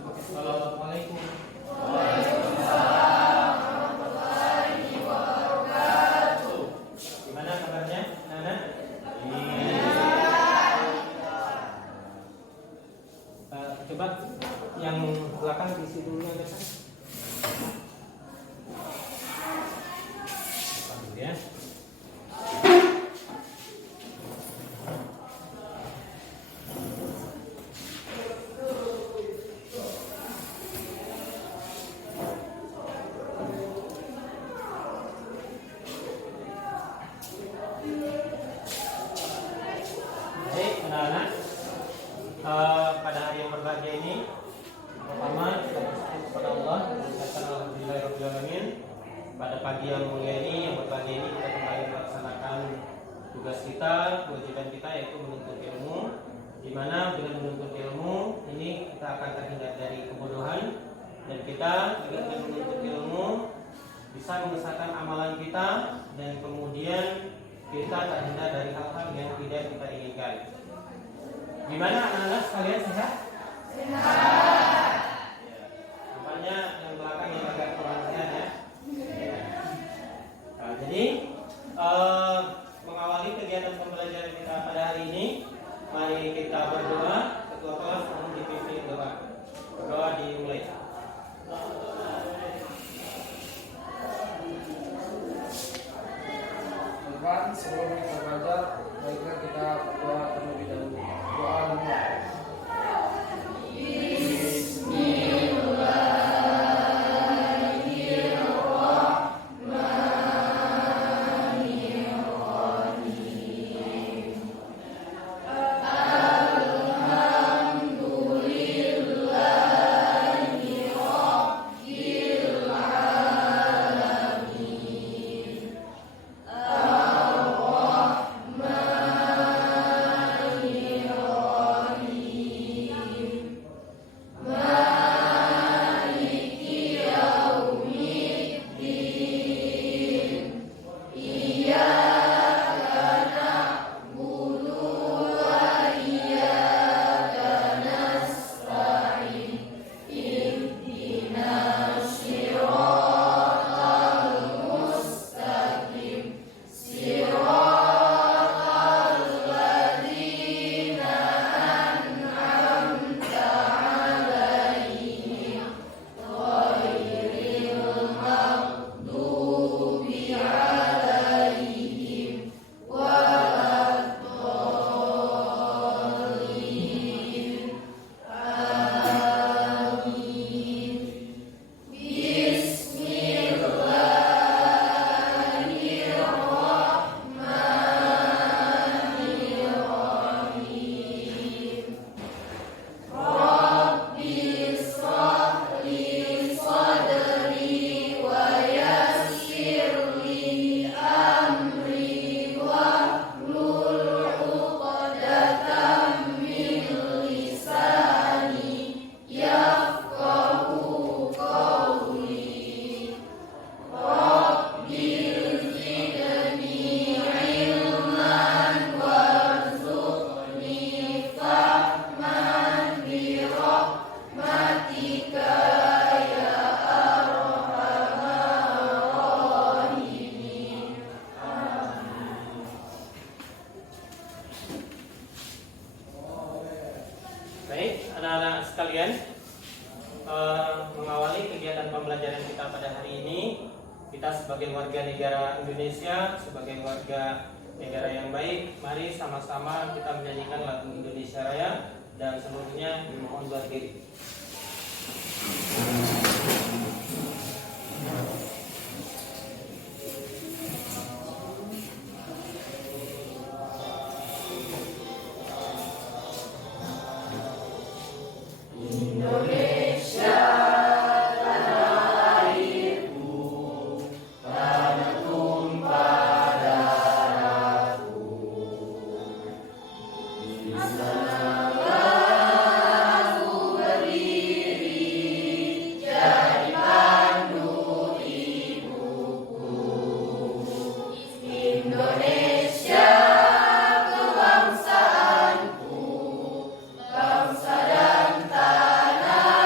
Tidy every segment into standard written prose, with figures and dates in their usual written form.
Assalamualaikum. Gimana kabarnya, Nana? Coba yang belakang diisi dulu yang depan. Ya. Pada hari yang berbahagia ini, pertama kita bersyukur kepada Allah dan mengucapkan alhamdulillahirabbil alamin. Pada pagi yang mulia ini, yang berbahagia ini, kita kembali melaksanakan tugas kita, kewajiban kita, yaitu menuntut ilmu. Di mana dengan menuntut ilmu ini kita akan terhindar dari kebodohan, dan kita juga dengan menuntut ilmu bisa mengesahkan amalan kita, dan kemudian kita terhindar dari hal-hal yang tidak kita inginkan. Gimana anak-anak sekalian, sehat? Sehat. Ya. Nampaknya yang belakang yang agak kurang sehat ya. Nah, jadi mengawali kegiatan pembelajaran kita pada hari ini, mari kita berdoa. Ketua kelas mohon dipimpin doa. Doa dimulai. Tuhan, sebelum kita belajar, baiklah kita berdoa terlebih dahulu. Doa dimulai. Anak-anak sekalian, mengawali kegiatan pembelajaran kita pada hari ini, kita sebagai warga negara Indonesia, sebagai warga negara yang baik, mari sama-sama kita menyanyikan lagu Indonesia Raya, dan seluruhnya dimohon berdiri. Bangsa dan tanah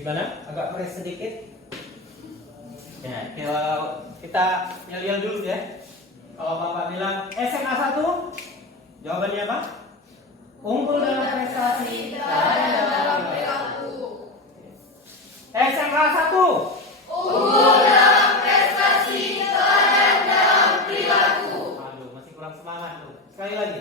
Gimana? Agak fresh sedikit. Ya, kalau kita yel dulu ya. Kalau Bapak bilang SMA 1, jawabannya apa? Unggul dalam prestasi, teladan dalam perilaku. SMA 1. Unggul dalam prestasi, teladan dalam perilaku. Aduh, masih kurang semangat tuh. Sekali lagi.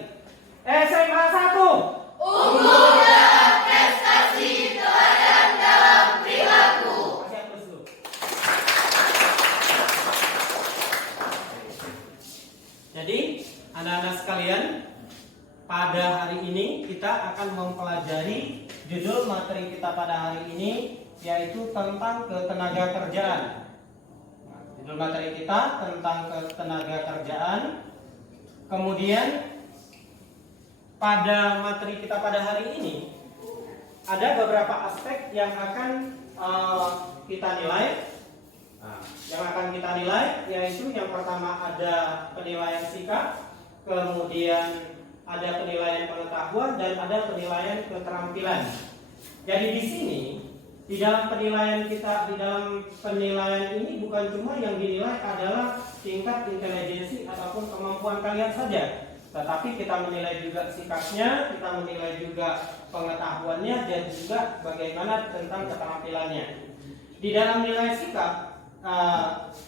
SMA 1. Unggul dalam prestasi, teladan dalam perilaku. Kasih aplaus dulu. Jadi, anak-anak sekalian, pada hari ini kita akan mempelajari judul materi kita pada hari ini, yaitu tentang ketenaga kerjaan. Nah, judul materi kita tentang ketenaga kerjaan. Kemudian pada materi kita pada hari ini ada beberapa aspek yang akan kita nilai. Nah, yang akan kita nilai yaitu yang pertama ada penilaian sikap, kemudian ada penilaian pengetahuan, dan ada penilaian keterampilan. Jadi di sini di dalam penilaian ini bukan cuma yang dinilai adalah tingkat intelijensi ataupun kemampuan kalian saja, tetapi kita menilai juga sikapnya, kita menilai juga pengetahuannya, dan juga bagaimana tentang keterampilannya. Di dalam nilai sikap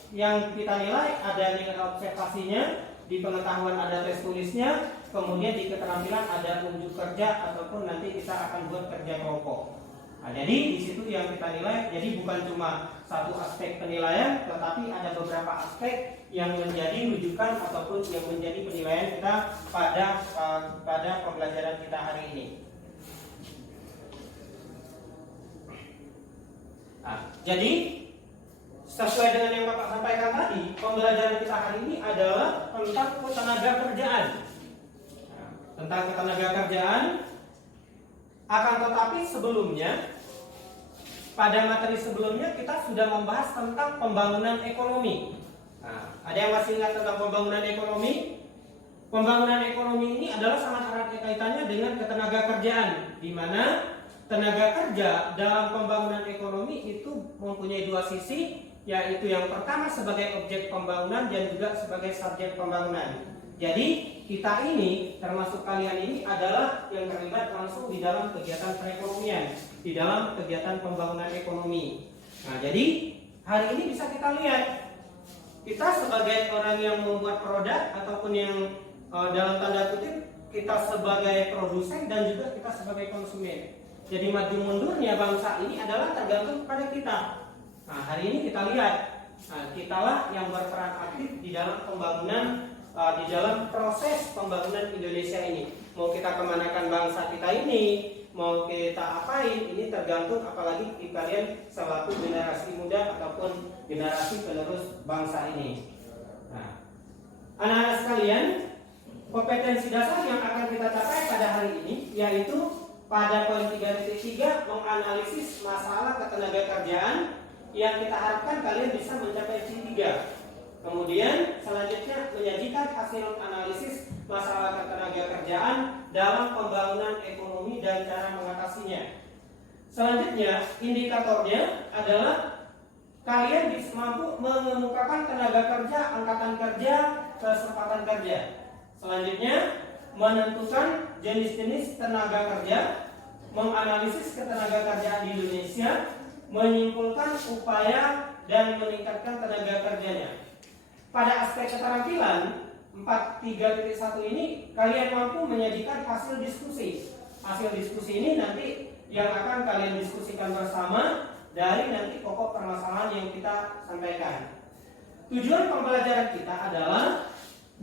yang kita nilai ada nilai observasinya, di pengetahuan ada tes tulisnya, kemudian di keterampilan ada unjuk kerja ataupun nanti kita akan buat kerja kelompok. Nah, jadi di situ yang kita nilai, jadi bukan cuma satu aspek penilaian, tetapi ada beberapa aspek yang menjadi rujukan ataupun yang menjadi penilaian kita pada pembelajaran kita hari ini. Nah, jadi sesuai dengan yang Bapak sampaikan tadi, pembelajaran kita hari ini adalah tentang ketenaga kerjaan. Nah, tentang ketenaga kerjaan. Akan tetapi sebelumnya, pada materi sebelumnya kita sudah membahas tentang pembangunan ekonomi. Nah, ada yang masih ingat tentang pembangunan ekonomi? Pembangunan ekonomi ini adalah sangat erat kaitannya dengan ketenaga kerjaan, di mana tenaga kerja dalam pembangunan ekonomi itu mempunyai dua sisi, yaitu yang pertama sebagai objek pembangunan dan juga sebagai subjek pembangunan. Jadi kita ini, termasuk kalian ini adalah yang terlibat langsung di dalam kegiatan perekonomian, di dalam kegiatan pembangunan ekonomi. Nah, jadi hari ini bisa kita lihat, kita sebagai orang yang membuat produk ataupun yang dalam tanda kutip kita sebagai produsen dan juga kita sebagai konsumen. Jadi maju mundurnya bangsa ini adalah tergantung kepada kita. Nah, hari ini kita lihat, kitalah yang berperan aktif di dalam pembangunan, di dalam proses pembangunan Indonesia ini. Mau kita kemanakan bangsa kita ini, mau kita apain, ini tergantung apalagi di kalian selaku generasi muda ataupun generasi penerus bangsa ini. Nah, anak-anak sekalian, kompetensi dasar yang akan kita capai pada hari ini yaitu pada poin 3.3 menganalisis masalah ketenagakerjaan, yang kita harapkan kalian bisa mencapai C3. Kemudian selanjutnya menyajikan hasil analisis masalah ketenagakerjaan dalam pembangunan ekonomi dan cara mengatasinya. Selanjutnya indikatornya adalah kalian bisa mampu mengemukakan tenaga kerja, angkatan kerja, kesempatan kerja. Selanjutnya menentukan jenis-jenis tenaga kerja, menganalisis ketenaga kerjaan di Indonesia, menyimpulkan upaya dan meningkatkan tenaga kerjanya. Pada aspek keterampilan 4.3.1 ini kalian mampu menyajikan hasil diskusi. Hasil diskusi ini nanti yang akan kalian diskusikan bersama dari nanti pokok permasalahan yang kita sampaikan. Tujuan pembelajaran kita adalah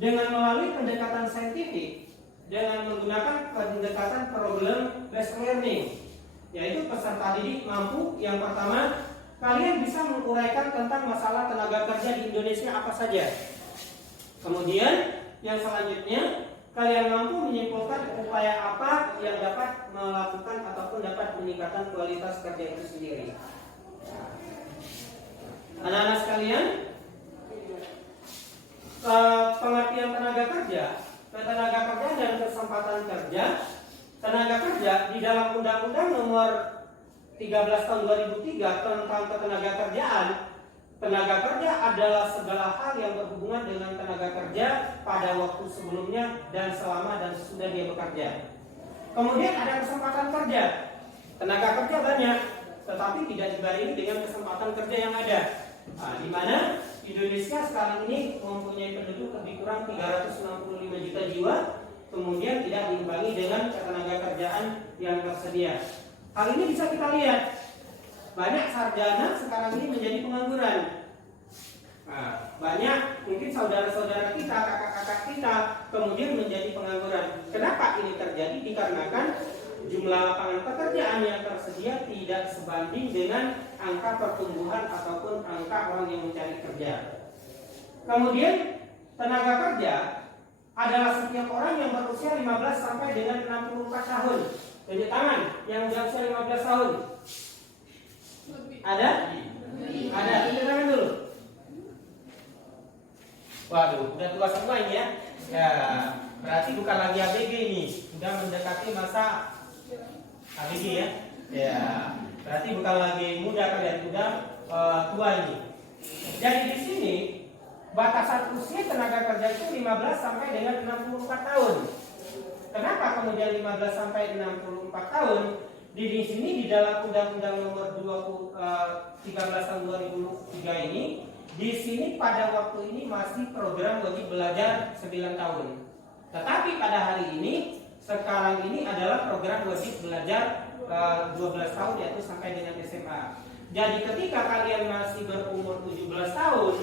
dengan melalui pendekatan saintifik, dengan menggunakan pendekatan problem based learning, yaitu peserta didik mampu yang pertama, kalian bisa menguraikan tentang masalah tenaga kerja di Indonesia apa saja. Kemudian yang selanjutnya, kalian mampu menyimpulkan upaya apa yang dapat melakukan ataupun dapat meningkatkan kualitas kerja itu sendiri. Anak-anak sekalian, pengertian tenaga kerja, ketenaga kerja dan kesempatan kerja. Tenaga kerja di dalam Undang-Undang Nomor 13 tahun 2003 tentang ketenagakerjaan, tenaga kerja adalah segala hal yang berhubungan dengan tenaga kerja pada waktu sebelumnya dan selama dan sesudah dia bekerja. Kemudian ada kesempatan kerja. Tenaga kerja banyak, tetapi tidak dibarengi dengan kesempatan kerja yang ada. Nah, di mana Indonesia sekarang ini mempunyai penduduk lebih kurang 365 juta jiwa, kemudian tidak diimbangi dengan ketenaga kerjaan yang tersedia. Hal ini bisa kita lihat. Banyak sarjana sekarang ini menjadi pengangguran. Nah, banyak mungkin saudara-saudara kita, kakak-kakak kita kemudian menjadi pengangguran. Kenapa ini terjadi? Dikarenakan jumlah lapangan pekerjaan yang tersedia tidak sebanding dengan angka pertumbuhan ataupun angka orang yang mencari kerja. Kemudian tenaga kerja adalah setiap orang yang berusia 15 sampai dengan 64 tahun. Tunjuk tangan yang berusia 15 tahun. Ada? Ada. Tunjuk tangan dulu. Waduh, udah tua semua ini ya. Ya, berarti bukan lagi ABG ini, sudah mendekati masa ABG ya. Ya, berarti bukan lagi muda kalian, sudah tua ini. Jadi di sini batasan usia tenaga kerja itu 15 sampai dengan 64 tahun. Kenapa kemudian 15 sampai 64 tahun? Di sini di dalam Undang-Undang Nomor 13 Tahun 2003 ini, di sini pada waktu ini masih program wajib belajar 9 tahun. Tetapi pada hari ini, sekarang ini adalah program wajib belajar 12 tahun, yaitu sampai dengan SMA. Jadi ketika kalian masih berumur 17 tahun,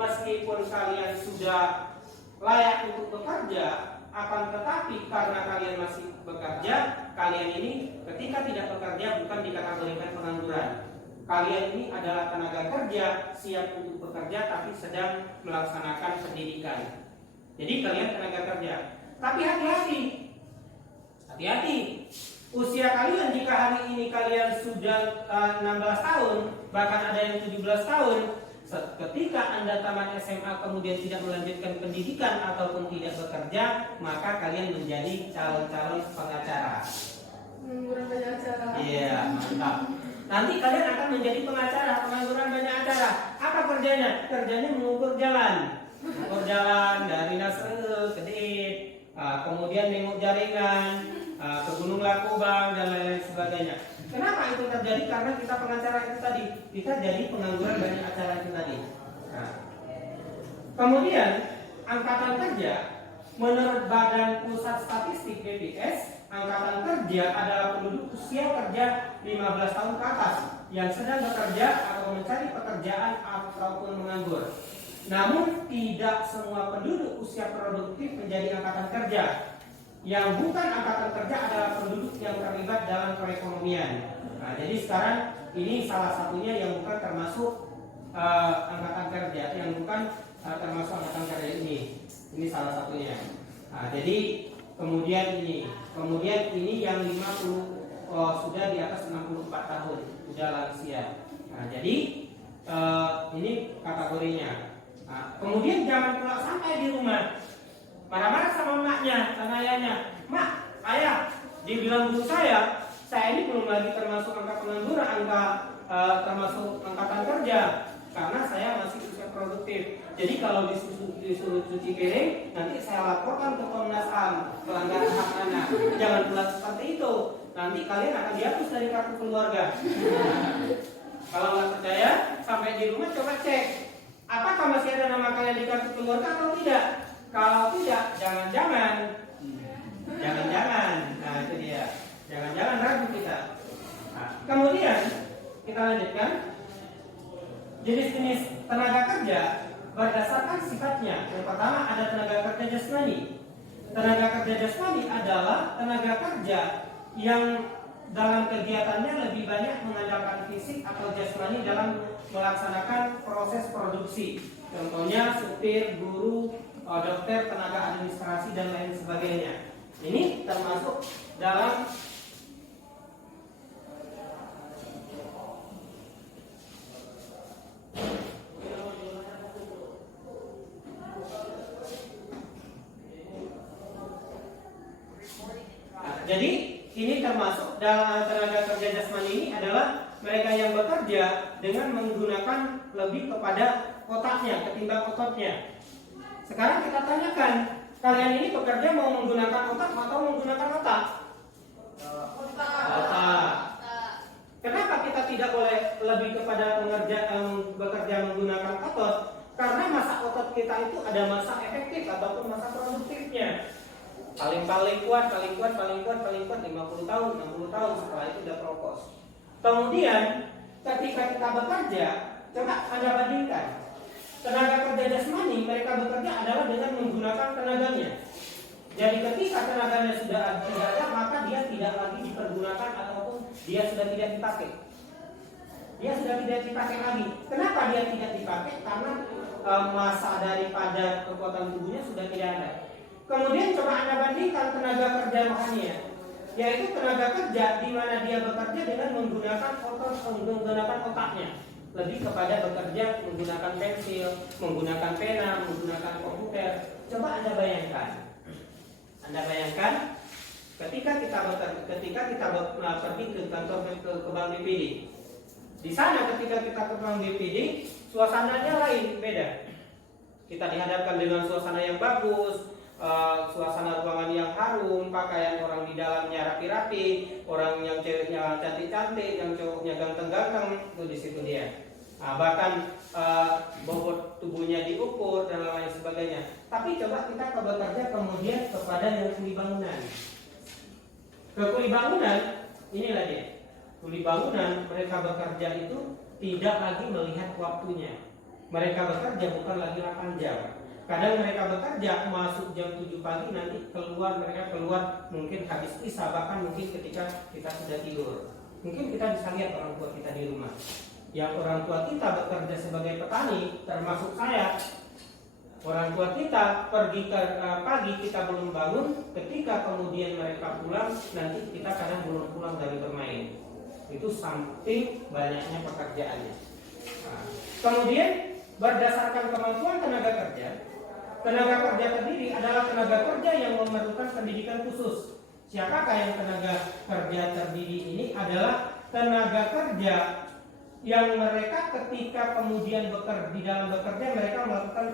meskipun kalian sudah layak untuk bekerja, akan tetapi karena kalian masih bekerja, kalian ini ketika tidak bekerja bukan dikategorikan pengangguran. Kalian ini adalah tenaga kerja siap untuk bekerja tapi sedang melaksanakan pendidikan. Jadi kalian tenaga kerja. Tapi hati-hati. Hati-hati. Usia kalian jika hari ini kalian sudah 16 tahun, bahkan ada yang 17 tahun, ketika Anda tamat SMA kemudian tidak melanjutkan pendidikan ataupun tidak bekerja, maka kalian menjadi calon-calon pengacara. Pengangguran banyak acara. Iya, mantap. Nanti kalian akan menjadi pengacara, pengangguran banyak acara. Apa kerjanya? Kerjanya mengukur jalan. Mengukur jalan dari Nasrul ke Dit, kemudian menguk jaringan, ke Gunung Lakubang dan lain-lain sebagainya. Kenapa itu terjadi? Karena kita pengacara itu tadi, kita jadi pengangguran banyak acara itu tadi. Nah, kemudian angkatan kerja, menurut Badan Pusat Statistik BPS, angkatan kerja adalah penduduk usia kerja 15 tahun ke atas yang sedang bekerja atau mencari pekerjaan ataupun menganggur. Namun tidak semua penduduk usia produktif menjadi angkatan kerja. Yang bukan angkatan kerja adalah penduduk yang terlibat dalam perekonomian. Nah, jadi sekarang ini salah satunya yang bukan termasuk angkatan kerja, yang bukan termasuk angkatan kerja ini. Ini salah satunya. Nah, jadi kemudian ini yang 50 sudah di atas 64 tahun, sudah lansia. Nah, jadi ini kategorinya. Nah, kemudian jangan pulang sampai di rumah marah-marah sama emaknya, sama ayahnya. Mak, ayah, dibilang guru saya ini belum lagi termasuk angka pengangguran, termasuk angkatan kerja, karena saya masih usia produktif. Jadi kalau disuruh cuci piring, nanti saya laporkan ke Komnas HAM, pelanggaran hak anak. Jangan pula seperti itu. Nanti kalian akan dihapus dari kartu keluarga. Kalau nggak percaya, sampai di rumah coba cek, apakah masih ada nama kalian di kartu keluarga atau tidak? Kalau tidak, jangan-jangan. Nah itu dia. Jangan-jangan ragu kita. Nah, kemudian kita lanjutkan. Jenis-jenis tenaga kerja berdasarkan sifatnya. Yang pertama ada tenaga kerja jasmani. Tenaga kerja jasmani adalah tenaga kerja yang dalam kegiatannya lebih banyak mengandalkan fisik atau jasmani dalam melaksanakan proses produksi. Contohnya supir, guru, dokter, tenaga administrasi dan lain sebagainya. Ini termasuk dalam jadi ini termasuk dalam tenaga kerja jasmani ini adalah mereka yang bekerja dengan menggunakan lebih kepada otaknya ketimbang ototnya. Sekarang kita tanyakan, kalian ini bekerja mau menggunakan otak atau menggunakan otak? Otak. Kenapa kita tidak boleh lebih kepada bekerja menggunakan otot? Karena masa otot kita itu ada masa efektif ataupun masa produktifnya. Paling kuat 50 tahun, 60 tahun, setelah itu udah propos. Kemudian ketika kita bekerja, coba Anda bandingkan. Tenaga kerja jasmani mereka bekerja adalah dengan menggunakan tenaganya. Jadi ketika tenaganya sudah tidak ada, maka dia tidak lagi dipergunakan ataupun dia sudah tidak dipakai. Dia sudah tidak dipakai lagi. Kenapa dia tidak dipakai? Karena masa daripada kekuatan tubuhnya sudah tidak ada. Kemudian coba Anda bandingkan tenaga kerja rohaninya, yaitu tenaga kerja di mana dia bekerja dengan menggunakan otaknya, lebih kepada bekerja menggunakan pensil, menggunakan pena, menggunakan komputer. Coba Anda bayangkan ketika kita pergi ke kantor ke Bank BPD. Di sana ketika kita ke Bank BPD, suasananya lain, beda. Kita dihadapkan dengan suasana yang bagus, suasana ruangan yang harum, pakaian orang di dalamnya rapi-rapi, orang yang ceweknya cantik-cantik, yang cowoknya ganteng-ganteng, itu di situ dia. Bahkan bobot tubuhnya diukur dan lain sebagainya. Tapi coba kita bekerja kemudian kepada yang kuli bangunan. Ke kuli bangunan, inilah dia. Kuli bangunan mereka bekerja itu tidak lagi melihat waktunya. Mereka bekerja bukan lagi 8 jam. Kadang mereka bekerja masuk jam 7 pagi, nanti mereka keluar mungkin habis isya, bahkan mungkin ketika kita sudah tidur. Mungkin kita bisa lihat orang tua kita di rumah. Yang orang tua kita bekerja sebagai petani, termasuk saya. Orang tua kita pergi ke pagi, kita belum bangun. Ketika kemudian mereka pulang, nanti kita kadang belum pulang dari bermain. Itu saking banyaknya pekerjaannya. Kemudian berdasarkan kemampuan tenaga kerja terdiri adalah tenaga kerja yang memerlukan pendidikan khusus. Siapakah yang tenaga kerja terdiri ini? Adalah tenaga kerja yang mereka ketika kemudian di dalam bekerja mereka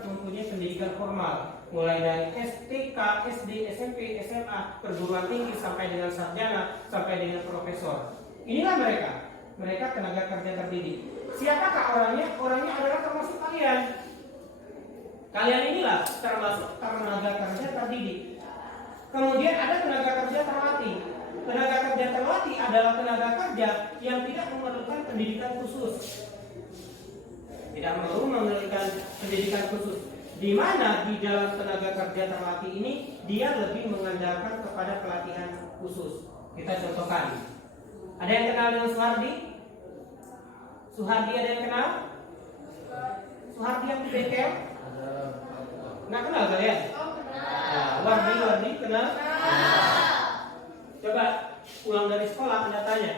mempunyai pendidikan formal, mulai dari STK, SD, SMP, SMA, perguruan tinggi sampai dengan sarjana, sampai dengan profesor. Inilah mereka tenaga kerja terdidik. Siapakah orangnya? Orangnya adalah termasuk kalian. Kalian inilah termasuk tenaga kerja terdidik. Kemudian ada tenaga kerja terlatih. Tenaga kerja terlatih adalah tenaga kerja yang tidak memerlukan pendidikan khusus. Tidak perlu memiliki pendidikan khusus. Di mana di dalam tenaga kerja terlatih ini dia lebih mengandalkan kepada pelatihan khusus. Kita contohkan. Ada yang kenal dengan Suhardi? Suhardi ada yang kenal? Suhardi yang di bengkel? Nggak kenal kalian? Nah, Wardi kenal? Coba pulang dari sekolah Anda tanya,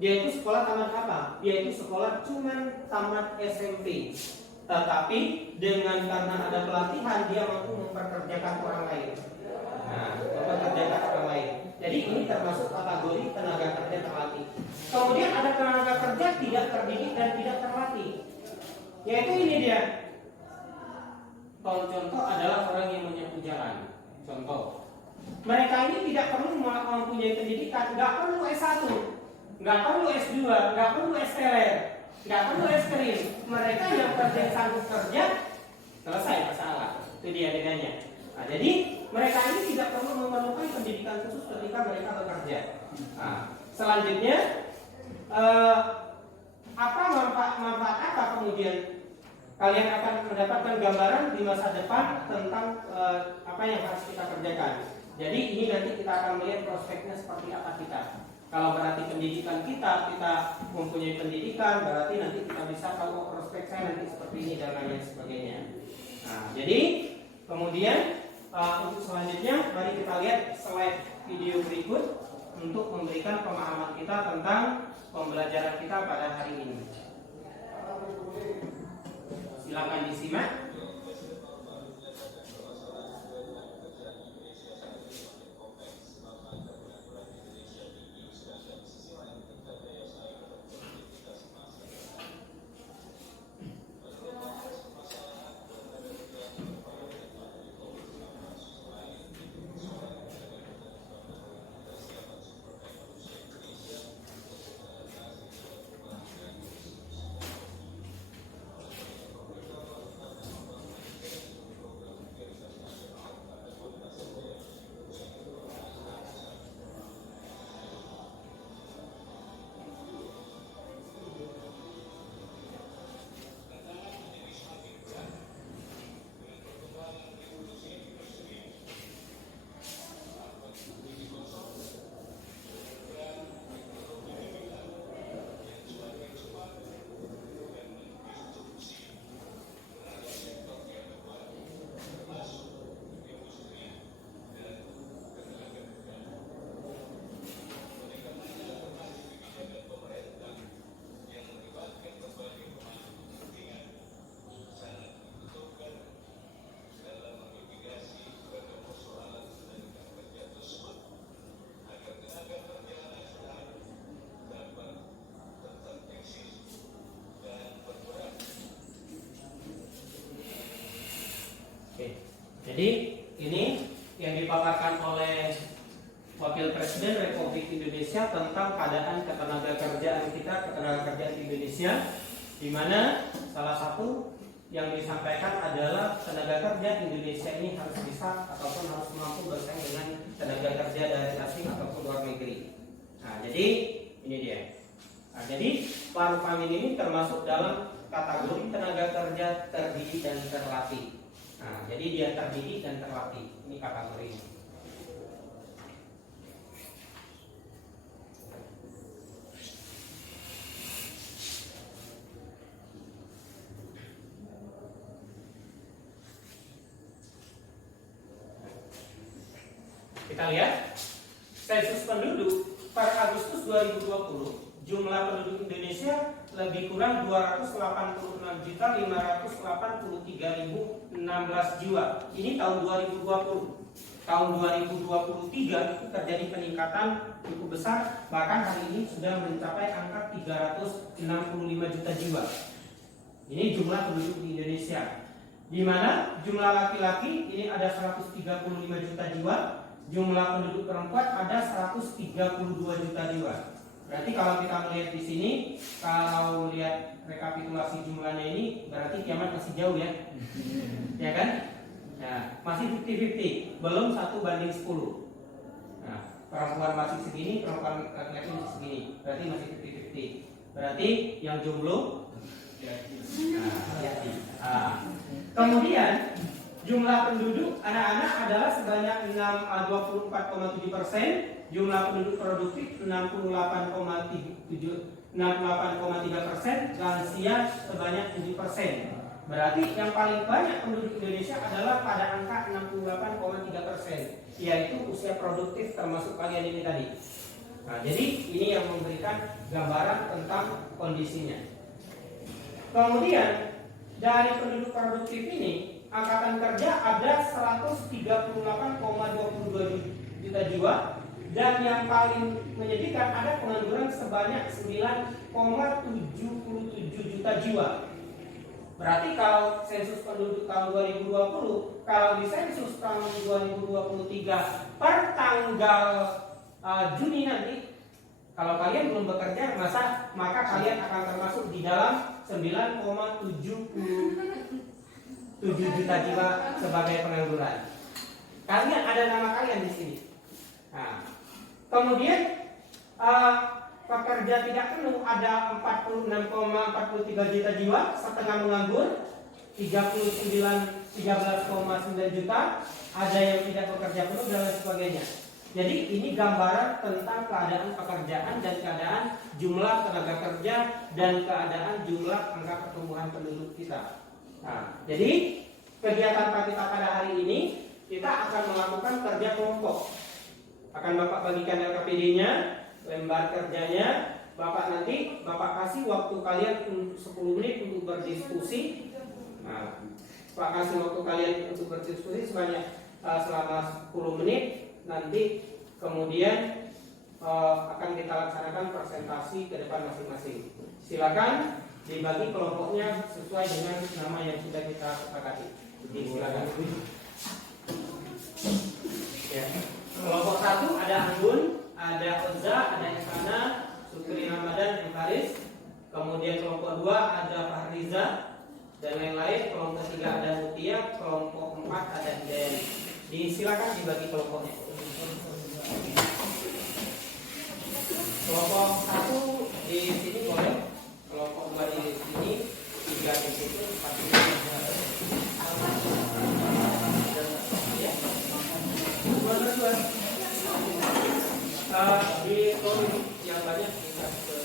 dia itu sekolah tamat apa? Dia itu sekolah cuman tamat SMP, tetapi dengan karena ada pelatihan dia mampu memperkerjakan orang lain. Memperkerjakan orang lain. Jadi ini termasuk kategori tenaga kerja terlatih. Kemudian ada tenaga kerja tidak terdidik dan tidak terlatih, yaitu ini dia. Contoh adalah orang yang menyapu jalan. Contoh, mereka ini tidak perlu mempunyai pendidikan, nggak perlu S1, nggak perlu S2, nggak perlu STLR, nggak perlu S-Krim. Mereka yang sanggup kerja, selesai masalah. Itu dia dengannya. Nah, jadi mereka ini tidak perlu memerlukan pendidikan khusus ketika mereka bekerja. Selanjutnya, manfaat apa kemudian? Kalian akan mendapatkan gambaran di masa depan tentang apa yang harus kita kerjakan. Jadi ini nanti kita akan melihat prospeknya seperti apa kita. Kalau berarti pendidikan kita mempunyai pendidikan, berarti nanti kita bisa tahu prospek saya nanti seperti ini dan lain sebagainya. Nah, jadi kemudian untuk selanjutnya mari kita lihat slide video berikut untuk memberikan pemahaman kita tentang pembelajaran kita pada hari ini. Silakan disimak. Jadi ini yang dipaparkan oleh Wakil Presiden Republik Indonesia tentang keadaan ketenagakerjaan kita, ketenagakerjaan Indonesia, di mana salah satu yang disampaikan adalah tenaga kerja Indonesia ini harus bisa ataupun harus mampu bersaing dengan tenaga kerja dari asing ataupun luar negeri. Nah, jadi ini dia. Nah, jadi Maruf Amin ini termasuk dalam kategori tenaga kerja terdidik dan terlatih. Nah, jadi dia terdidik dan terlatih. Ini kategorinya. Kita lihat sensus penduduk per Agustus 2020, jumlah penduduk Indonesia lebih kurang 286.583.016 jiwa. Ini tahun 2020. Tahun 2023 itu terjadi peningkatan cukup besar, bahkan hari ini sudah mencapai angka 365 juta jiwa. Ini jumlah penduduk di Indonesia. Di mana jumlah laki-laki ini ada 135 juta jiwa. Jumlah penduduk perempuan ada 132 juta jiwa. Berarti kalau kita melihat di sini, kalau lihat rekapitulasi jumlahnya ini, berarti kiamat masih jauh ya, ya kan? Nah, masih 50-50, belum 1:10. Nah, perempuan masih segini, perempuan laki-laki masih segini, berarti masih 50-50. Berarti yang jomblo, kemudian jumlah penduduk anak-anak adalah sebanyak 24,7%, jumlah penduduk produktif 68,3%, lansia sebanyak 7%. Berarti yang paling banyak penduduk Indonesia adalah pada angka 68,3%, yaitu usia produktif termasuk kalian ini tadi. Nah, jadi ini yang memberikan gambaran tentang kondisinya. Kemudian dari penduduk produktif ini, angkatan kerja ada 138,22 juta jiwa, dan yang paling menyedihkan ada pengangguran sebanyak 9,77 juta jiwa. Berarti kalau sensus penduduk tahun 2020, kalau di sensus tahun 2023 per tanggal Juni nanti, kalau kalian belum bekerja, maka kalian akan termasuk di dalam 9,77 juta jiwa sebagai pengangguran. Kalian ada nama kalian di sini. Nah, kemudian pekerja tidak penuh ada 46,43 juta jiwa, setengah menganggur 13,9 juta, ada yang tidak bekerja penuh dan lain sebagainya. Jadi ini gambaran tentang keadaan pekerjaan dan keadaan jumlah tenaga kerja dan keadaan jumlah angka pertumbuhan penduduk kita. Nah, jadi kegiatan kita pada hari ini kita akan melakukan kerja kelompok. Akan Bapak bagikan LKPD-nya, lembar kerjanya. Bapak kasih waktu kalian 10 menit untuk berdiskusi. Nah, Bapak kasih waktu kalian untuk berdiskusi selama 10 menit. Nanti kemudian akan kita laksanakan presentasi ke depan masing-masing. Silakan dibagi kelompoknya sesuai dengan nama yang sudah kita sepakati. Silakan. Ya. Kelompok 1 ada Anggun, ada Oza, ada Ihsana, Sukri Ramadan, Faris. Kemudian kelompok 2 ada Fahriza dan lain-lain. Kelompok 3 ada Mutia, kelompok 4 ada Hidayat. Silakan dibagi kelompoknya. Kelompok 1 di sini boleh, kelompok 2 di sini, 3 di situ, 4 di sini. Di tol yang banyak kita ke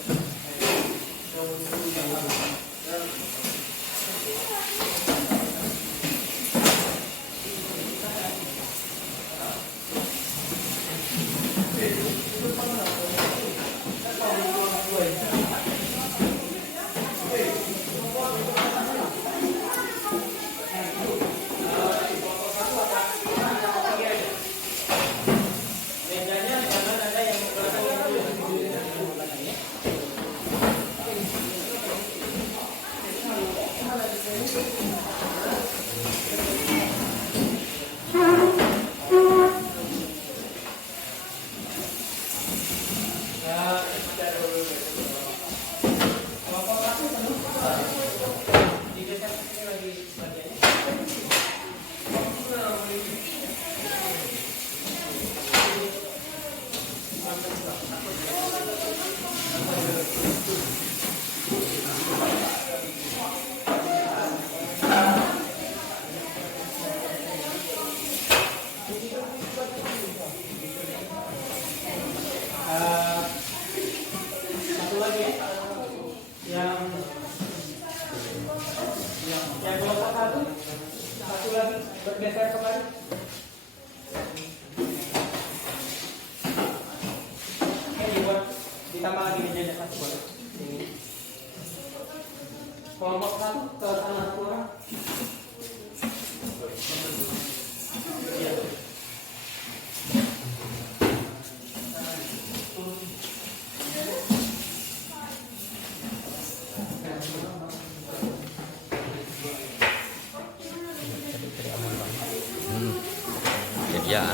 bergeser kembali. Oke, dibuat ditambah lagi di jendela satu boleh. Ini. Kelompok satu ke sana satu orang. Iya. Ya.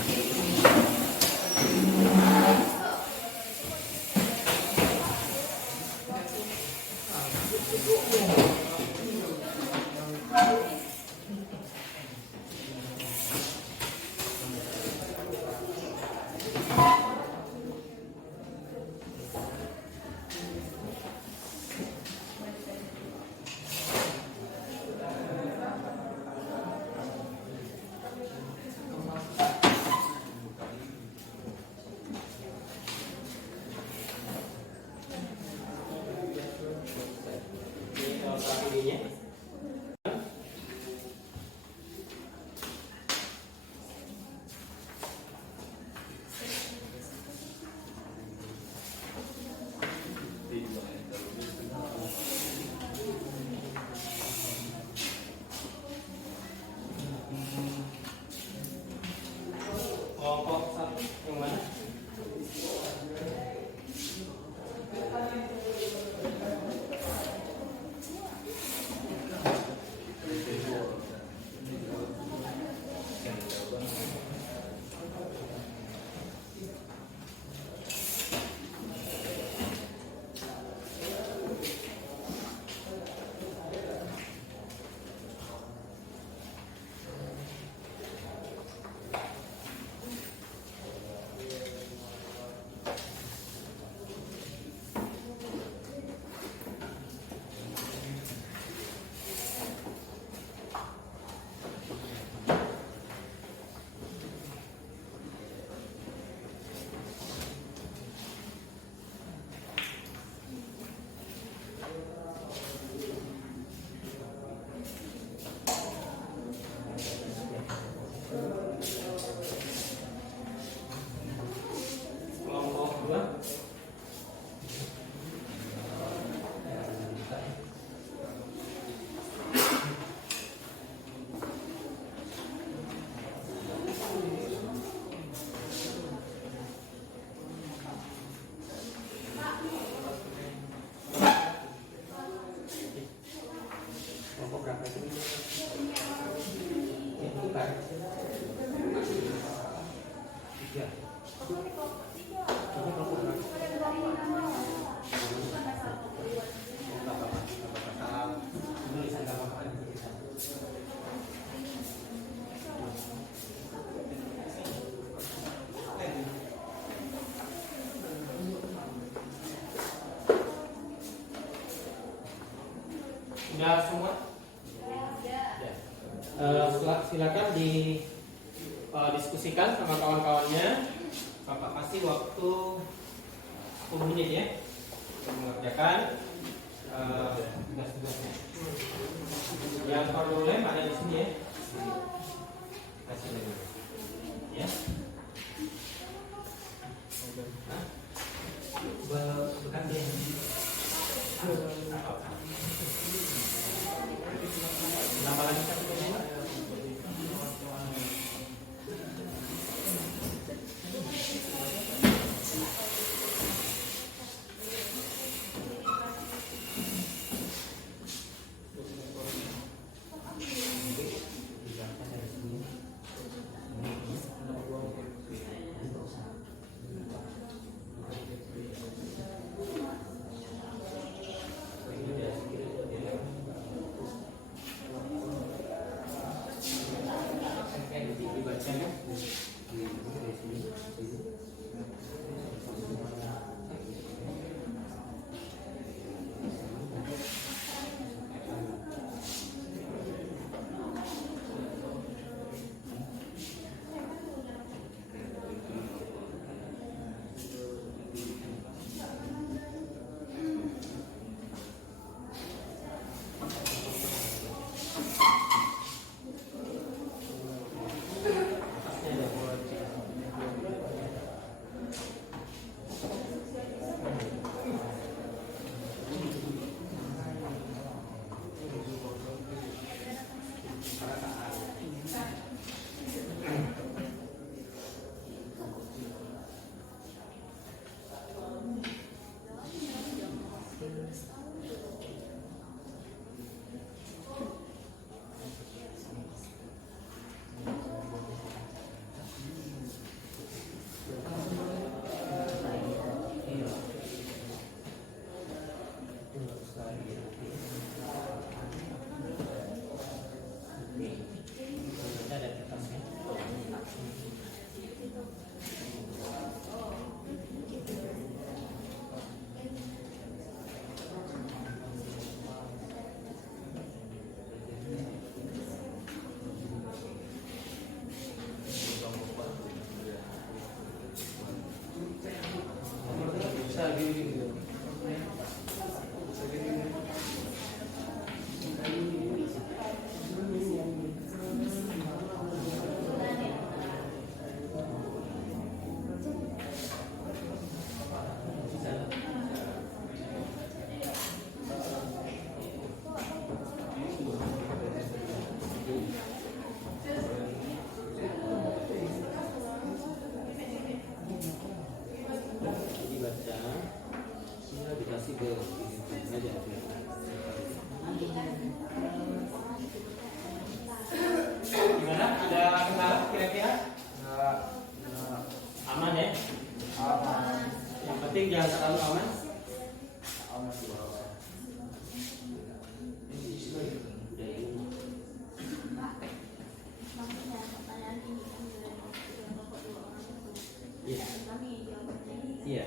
Kelompok satu yang mana? Kelompok dua. Kelompok berapa itu? Ya, bukan. Tiga. Ini kelompok berapa? Tulisan nggak apa-apa. Sudah semua? Silakan diskusikan sama kawan-kawannya. Bapak kasih waktu 10 menit ya untuk mengerjakan tugas-tugasnya. Yang perlu lem ada di sini ya. Kasih lem. Ya. Bukan dia. Nama lagi satu lagi. Ada kertasnya. Bisa gini gitu. Bisa gini. Dibaca, sudah dikasih ke ini aja. Gimana? Ada kendala kira-kira? Nah, nah, Aman ya? aman. Yang penting jangan terlalu aman. Aman di bawah. Iya. Iya.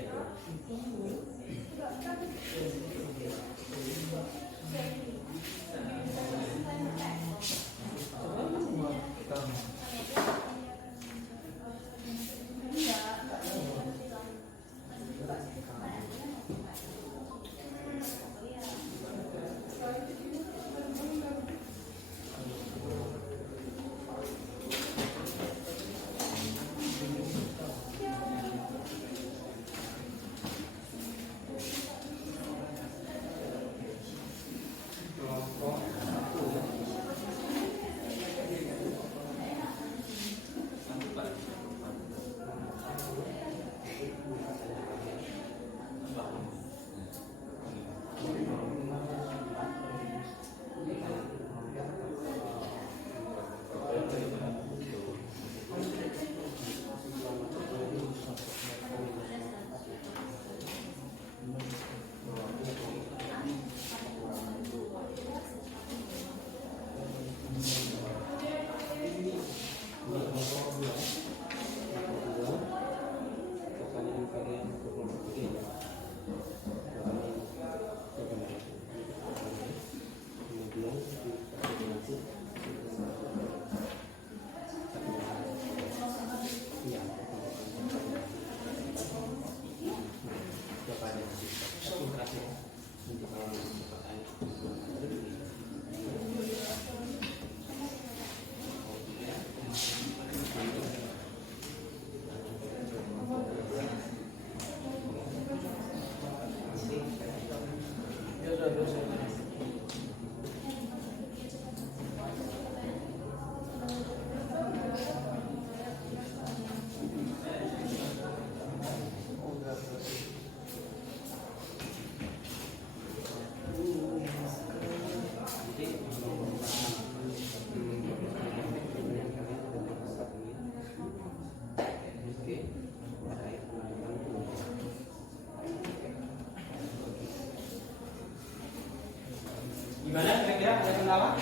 Gimana kira-kira ada kendala?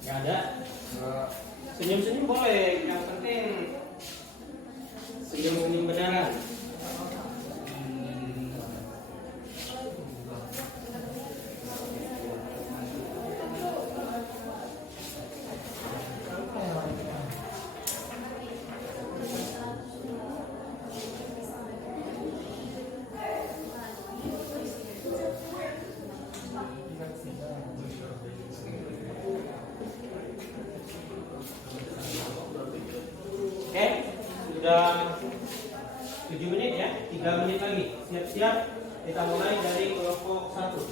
Gak ada. Senyum-senyum boleh, yang penting senyum-senyum beneran. Oke, sudah 7 menit ya, 3 menit lagi. Siap-siap, kita mulai dari kelompok 1.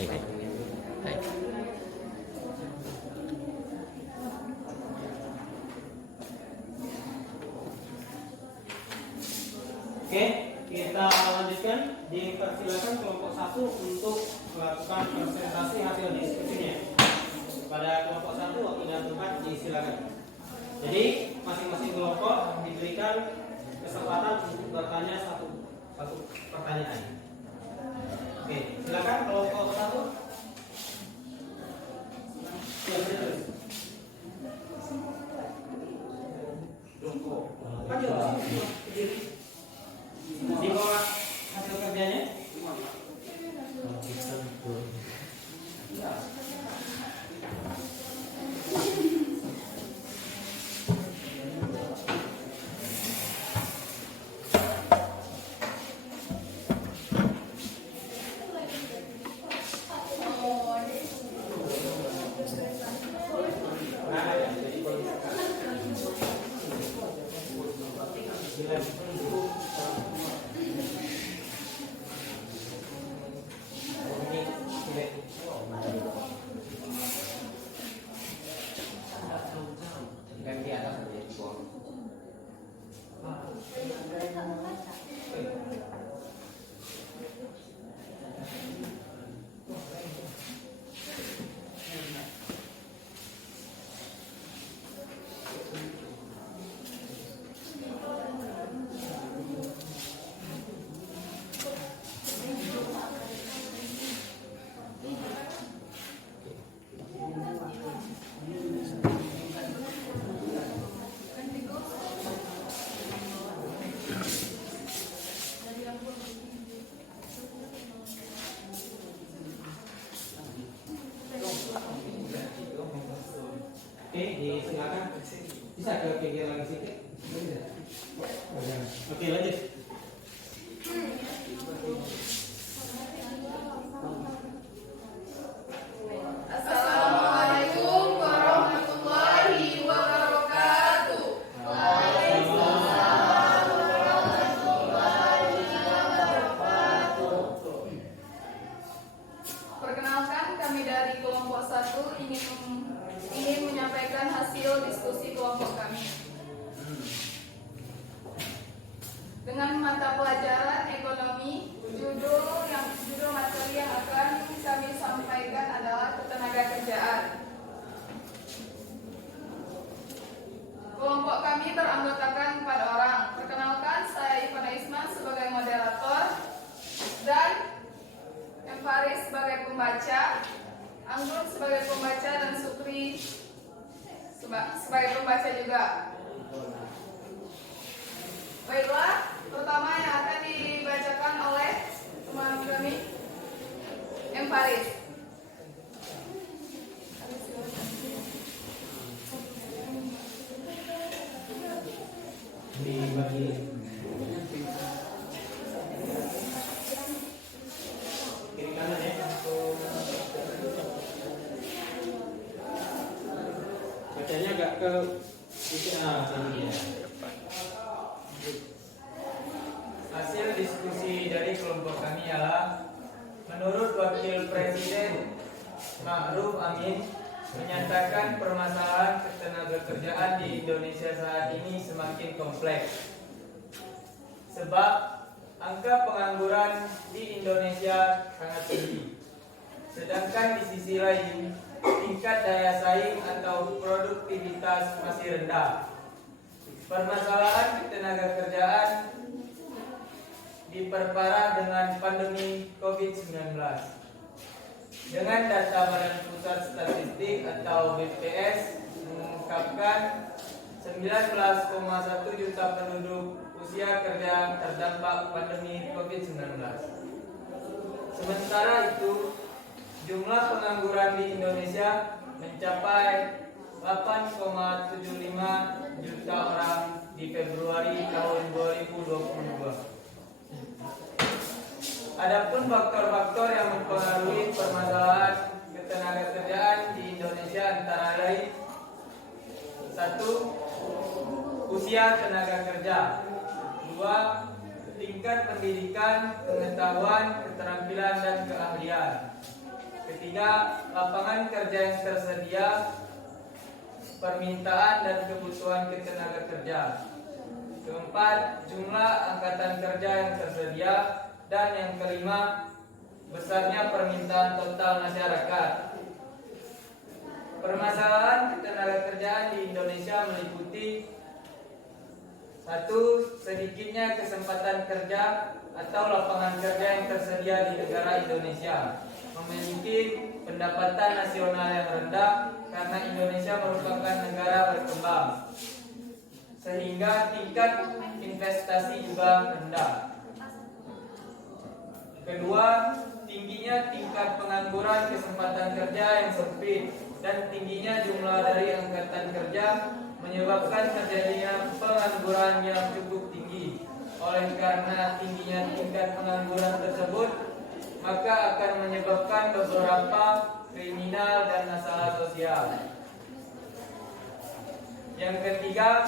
Baik. Baik. Oke, kita lanjutkan. Dipersilakan kelompok 1 untuk melakukan presentasi hasil diskusinya. Pada kelompok 1 waktu dan tempat disilakan. Jadi masing-masing kelompok diberikan kesempatan untuk bertanya satu pertanyaan. Oke, silakan kelompok 1. Di bawah hasil kerjanya. Oke, disilakan. Bisa ke pinggir lagi sedikit. Oke, lanjut. Assalamualaikum warahmatullahi wabarakatuh. Perkenalkan, kami dari kelompok 1 ingin menyampaikan hasil diskusi kelompok kami. Dengan mata pelajaran ekonomi, judul materi yang akan kami sampaikan adalah ketenagakerjaan. Kelompok kami beranggotakan 4 orang. Perkenalkan, saya Ivana Isma sebagai moderator dan M. Faris sebagai pembaca, Anggun sebagai pembaca, dan Sukri sebagai pembaca juga. Baiklah, pertama yang akan dibacakan oleh teman kami, M. Faris. Dibagi. Kiri kanan ya. Bacanya agak ke sini ya. Hasil diskusi dari kelompok kami ialah menurut Wakil Presiden Ma'ruf Amin menyatakan permasalahan ketenagakerjaan di Indonesia saat ini semakin kompleks. Sebab angka pengangguran di Indonesia sangat tinggi. Sedangkan di sisi lain tingkat daya saing atau produktivitas masih rendah. Permasalahan ketenagakerjaan diperparah dengan pandemi COVID-19. Dengan data Badan Pusat Statistik atau BPS mengungkapkan 19,1 juta penduduk usia kerja terdampak pandemi COVID-19. Sementara itu, jumlah pengangguran di Indonesia mencapai 8,75 juta orang di Februari tahun 2022. Adapun faktor-faktor yang mempengaruhi permasalahan ketenagakerjaan di Indonesia antara lain: 1. Usia tenaga kerja. 2. Tingkat pendidikan, pengetahuan, keterampilan dan keahlian. Ketiga, lapangan kerja yang tersedia, permintaan dan kebutuhan ketenaga kerja. Keempat, jumlah angkatan kerja yang tersedia. Dan yang kelima, besarnya permintaan total masyarakat. Permasalahan ketenaga kerjaan di Indonesia meliputi: 1. Sedikitnya kesempatan kerja atau lapangan kerja yang tersedia di negara Indonesia, memiliki pendapatan nasional yang rendah karena Indonesia merupakan negara berkembang, sehingga tingkat investasi juga rendah. Kedua, tingginya tingkat pengangguran, kesempatan kerja yang sempit, dan tingginya jumlah dari angkatan kerja menyebabkan terjadinya pengangguran yang cukup tinggi. Oleh karena tingginya tingkat pengangguran tersebut, maka akan menyebabkan beberapa kriminal dan masalah sosial. Yang ketiga,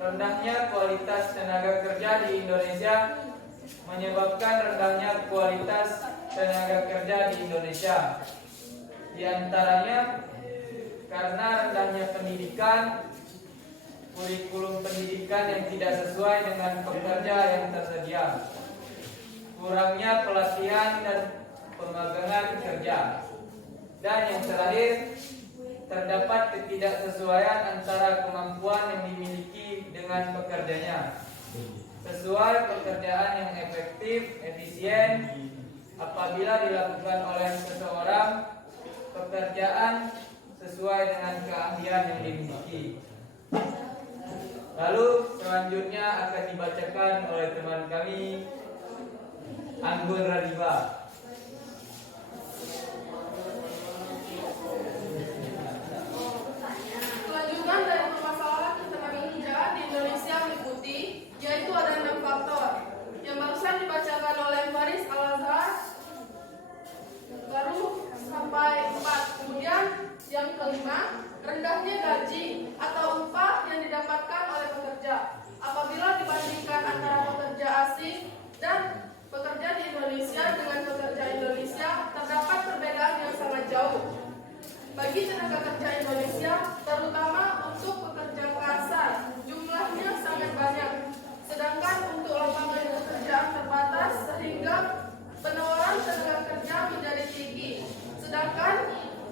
rendahnya kualitas tenaga kerja di Indonesia menyebabkan rendahnya kualitas tenaga kerja di Indonesia. Di antaranya karena rendahnya pendidikan, kurikulum pendidikan yang tidak sesuai dengan pekerja yang tersedia, kurangnya pelatihan dan pemagangan kerja, dan yang terakhir, terdapat ketidaksesuaian antara kemampuan yang dimiliki dengan pekerjanya. Sesuai pekerjaan yang efektif, efisien, apabila dilakukan oleh seseorang, pekerjaan sesuai dengan keahlian yang dimiliki. Lalu selanjutnya akan dibacakan oleh teman kami, Anggun Radiba. Kelanjutan dari permasalahan ketenaga kerjaan di Indonesia meliputi, yaitu ada 6 faktor yang barusan dibacakan oleh Faris Al-Azhar, baru sampai 4. Kemudian yang kelima, rendahnya gaji atau upah yang didapatkan oleh pekerja apabila dibandingkan antara pekerja asing dan pekerja di Indonesia dengan pekerja Indonesia, terdapat perbedaan yang sangat jauh. Bagi tenaga kerja Indonesia, terutama untuk pekerja kasar, jumlahnya sangat banyak. Sedangkan untuk lapangan pekerjaan terbatas sehingga penawaran tenaga kerja menjadi tinggi. Sedangkan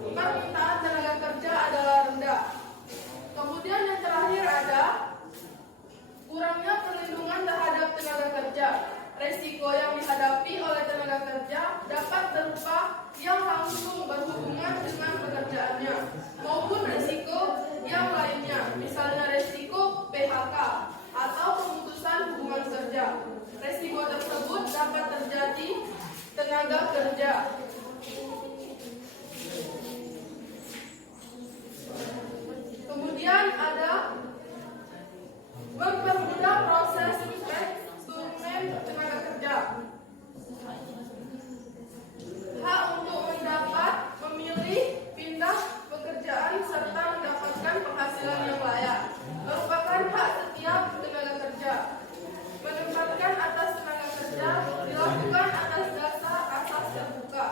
permintaan tenaga kerja adalah rendah. Kemudian yang terakhir ada kurangnya perlindungan terhadap tenaga kerja. Resiko yang dihadapi oleh tenaga kerja dapat berupa yang langsung berhubungan dengan pekerjaannya maupun resiko yang lainnya, misalnya resiko PHK atau pemutusan hubungan kerja. Resiko tersebut dapat terjadi tenaga kerja. Kemudian ada mempermudah proses rekrutmen tenaga kerja. Hak untuk mendapat, memilih, pindah pekerjaan serta mendapatkan penghasilan yang layak merupakan hak setiap tenaga kerja. Menempatkan atas tenaga kerja dilakukan atas dasar asas terbuka.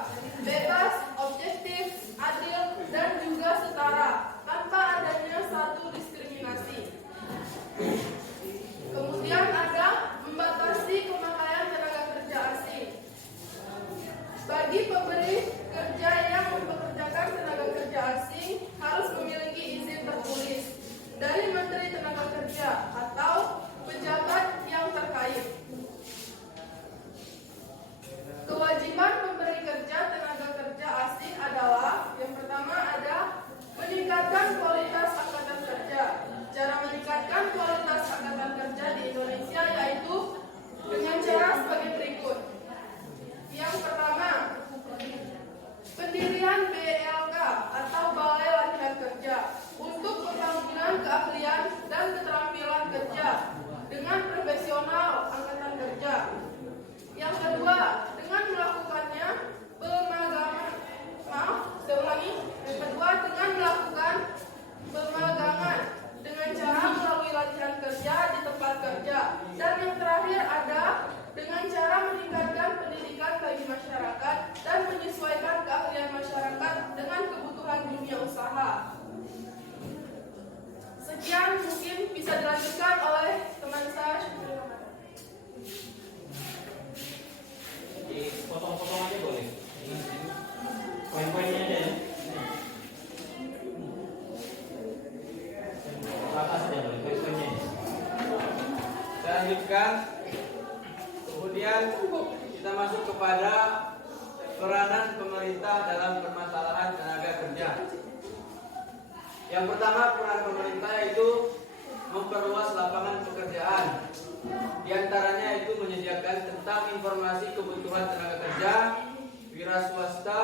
dalam permasalahan tenaga kerja. Yang pertama, peran pemerintah yaitu memperluas lapangan pekerjaan. Di antaranya itu menyediakan tentang informasi kebutuhan tenaga kerja, wira swasta,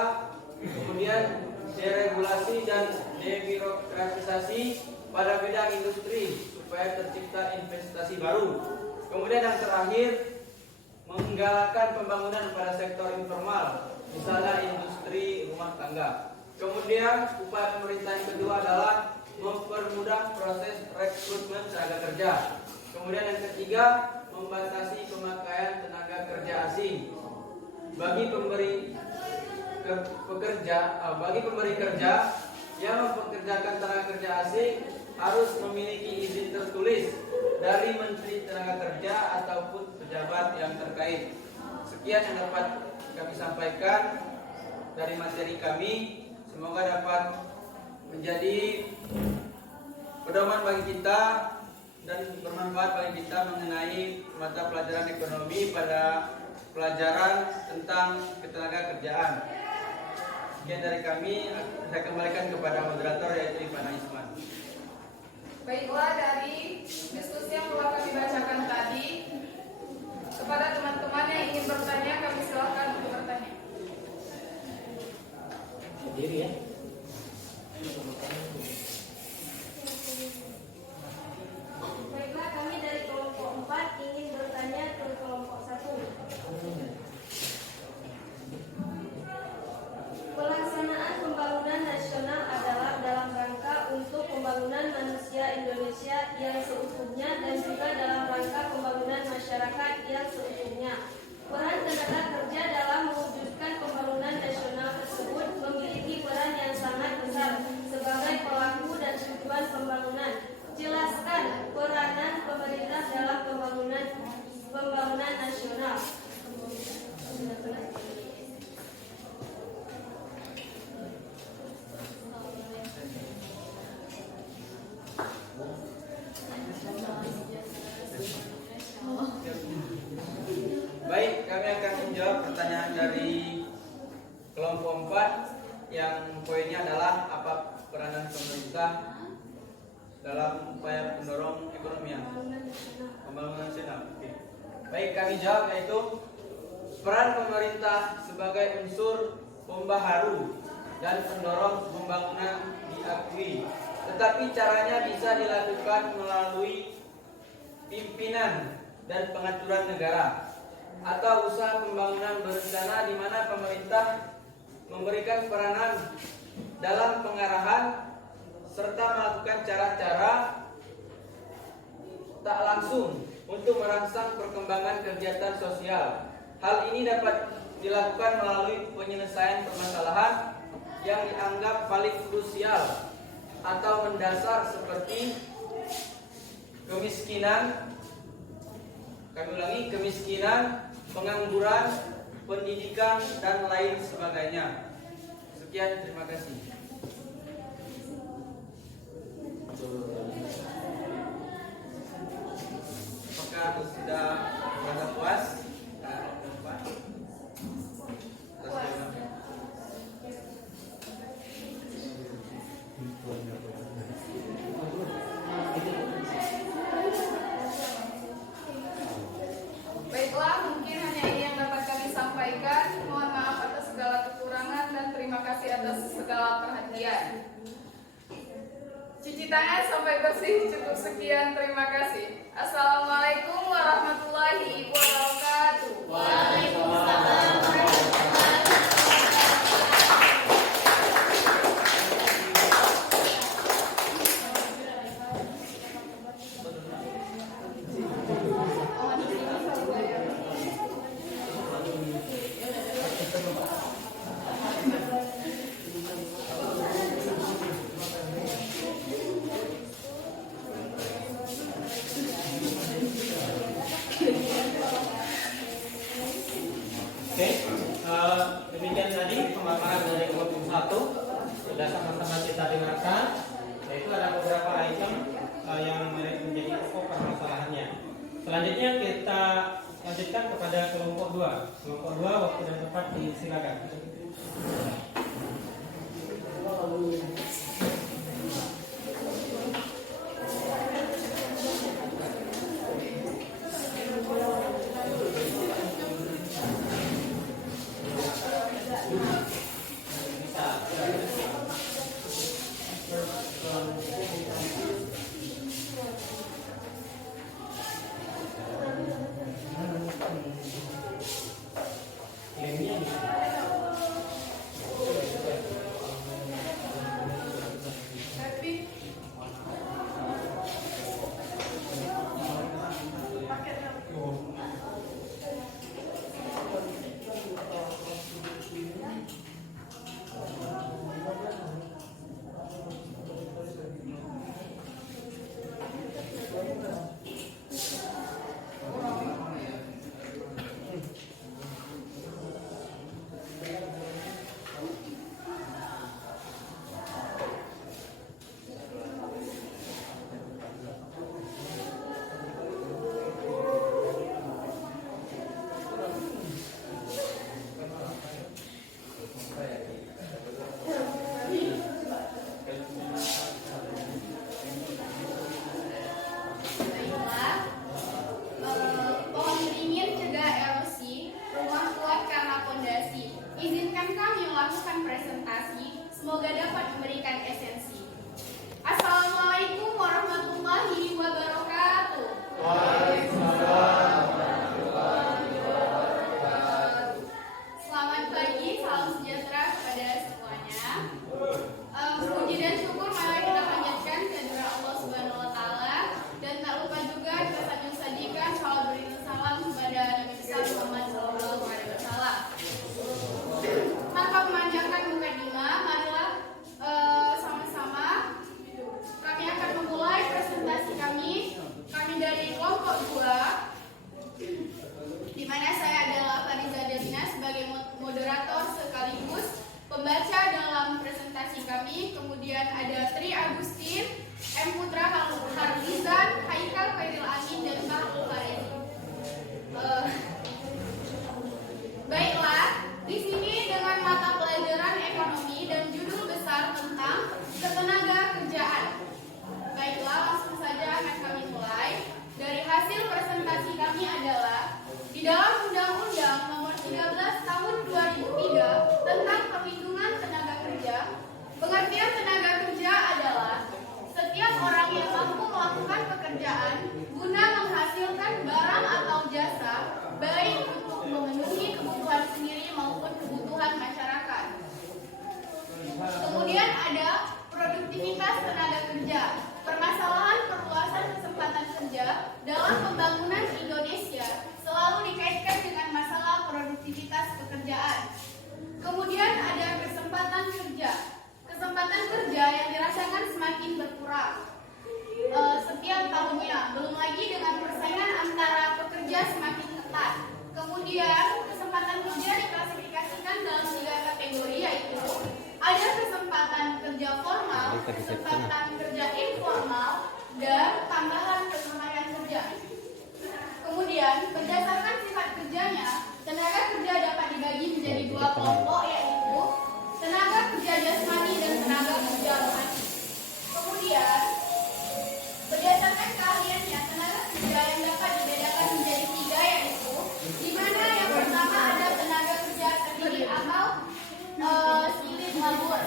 kemudian deregulasi dan debirokratisasi pada bidang industri supaya tercipta investasi baru. Kemudian yang terakhir, menggalakkan pembangunan pada sektor informal, misalnya industri rumah tangga. Kemudian upaya pemerintah yang kedua adalah mempermudah proses rekrutmen tenaga kerja. Kemudian yang ketiga, membatasi pemakaian tenaga kerja asing. Bagi pemberi kerja yang mempekerjakan tenaga kerja asing harus memiliki izin tertulis dari Menteri Tenaga Kerja ataupun pejabat yang terkait. Sekian yang dapat kami sampaikan dari materi kami. Semoga dapat menjadi pedoman bagi kita dan bermanfaat bagi kita mengenai mata pelajaran ekonomi pada pelajaran tentang ketenaga kerjaan. Sekian dari kami, saya kembalikan kepada moderator yaitu Ivana Isman. Baiklah, dari diskusi yang telah kami bacakan tadi, kepada teman-teman yang ingin bertanya, kami silakan untuk bertanya. Sendiri ya. Baiklah, kami dari kelompok 4 ingin bertanya ke kelompok 1. Pelaksanaan pembangunan nasional adalah dalam rangka untuk pembangunan manusia Indonesia yang seutuhnya dan juga dalam rangka pembangunan masyarakat yang seutuhnya. Peran tenaga kerja dalam mewujudkan pembangunan nasional tersebut memiliki peran yang sangat besar sebagai pelaku dan tujuan pembangunan. Jelaskan peranan pemerintah dalam pembangunan nasional. Baik, kami akan menjawab pertanyaan dari kelompok 4 yang poinnya adalah apa peranan pemerintah dalam upaya pendorong ekonomi pembangunan nasional. Oke. Baik, kami jawab yaitu peran pemerintah sebagai unsur pembaharu dan pendorong pembangunan diakui, tetapi caranya bisa dilakukan melalui pimpinan dan pengaturan negara atau usaha pembangunan berencana di mana pemerintah memberikan peranan dalam pengarahan serta melakukan cara-cara tak langsung untuk merangsang perkembangan kegiatan sosial. Hal ini dapat dilakukan melalui penyelesaian permasalahan yang dianggap paling krusial atau mendasar seperti kemiskinan, pengangguran, pendidikan, dan lain sebagainya. Sekian, terima kasih. Apakah sudah merasa puas? Baiklah, mungkin hanya ini yang dapat kami sampaikan. Mohon maaf atas segala kekurangan dan terima kasih atas segala perhatian. Cuci tangan sampai bersih, cukup sekian, terima kasih. Assalamualaikum warahmatullahi wabarakatuh. Oke, demikian tadi pemaparan dari kelompok 1 sudah sama-sama kita dengarkan, yaitu ada beberapa item yang menjadi pokok permasalahannya. Selanjutnya kita lanjutkan kepada kelompok 2. Kelompok 2 waktu dan tempat disilakan. semoga dapat memberikan esensi. Assalamualaikum warahmatullahi wabarakatuh. Selamat pagi, salam sejahtera kepada semuanya. Puji dan syukur mari kita panjatkan kehadirat Allah Subhanahu wa taala, dan tak lupa juga kita sajikan salawat beriring salam kepada Nabi besar Muhammad sallallahu alaihi wasallam. Tanpa memanjangkan mukadimah, marilah sama-sama kami akan memulai presentasi kami dari kelompok 2, di mana saya adalah Fariza Delina sebagai moderator sekaligus pembaca dalam presentasi kami. Kemudian ada Tri Agustin, M Putra Harlizan, Haikal Khairil Amin, dan Fahrul Farezi. Baiklah, di sini dengan mata pelajaran ekonomi dan judul besar tentang ketenaga kerjaan. Baiklah, langsung saja akan kami mulai. Dari hasil presentasi kami adalah di dalam Undang-Undang Nomor 13 Tahun 2003 tentang Perlindungan Tenaga Kerja, pengertian tenaga kerja adalah setiap orang yang mampu melakukan pekerjaan guna menghasilkan barang atau jasa, baik untuk memenuhi kebutuhan sendiri maupun kebutuhan masyarakat. Kemudian ada produktivitas tenaga kerja. Permasalahan perluasan kesempatan kerja dalam pembangunan Indonesia selalu dikaitkan dengan masalah produktivitas pekerjaan. Kemudian ada kesempatan kerja. Kesempatan kerja yang dirasakan semakin berkurang setiap tahunnya. Belum lagi dengan persaingan antara pekerja semakin ketat. Kemudian kesempatan kerja diklasifikasikan dalam 3 kategori, yaitu ada kesempatan kerja formal, kesempatan kerja informal, dan tambahan keseharian kerja. Kemudian berdasarkan sifat kerjanya, tenaga kerja dapat dibagi menjadi 2 kelompok, yaitu tenaga kerja jasmani dan tenaga kerja rohani. Kemudian berdasarkan keahliannya, tenaga kerja yang dapat dibedakan menjadi 3, yaitu di mana yang pertama ada tenaga kerja terdiri amal silih labur,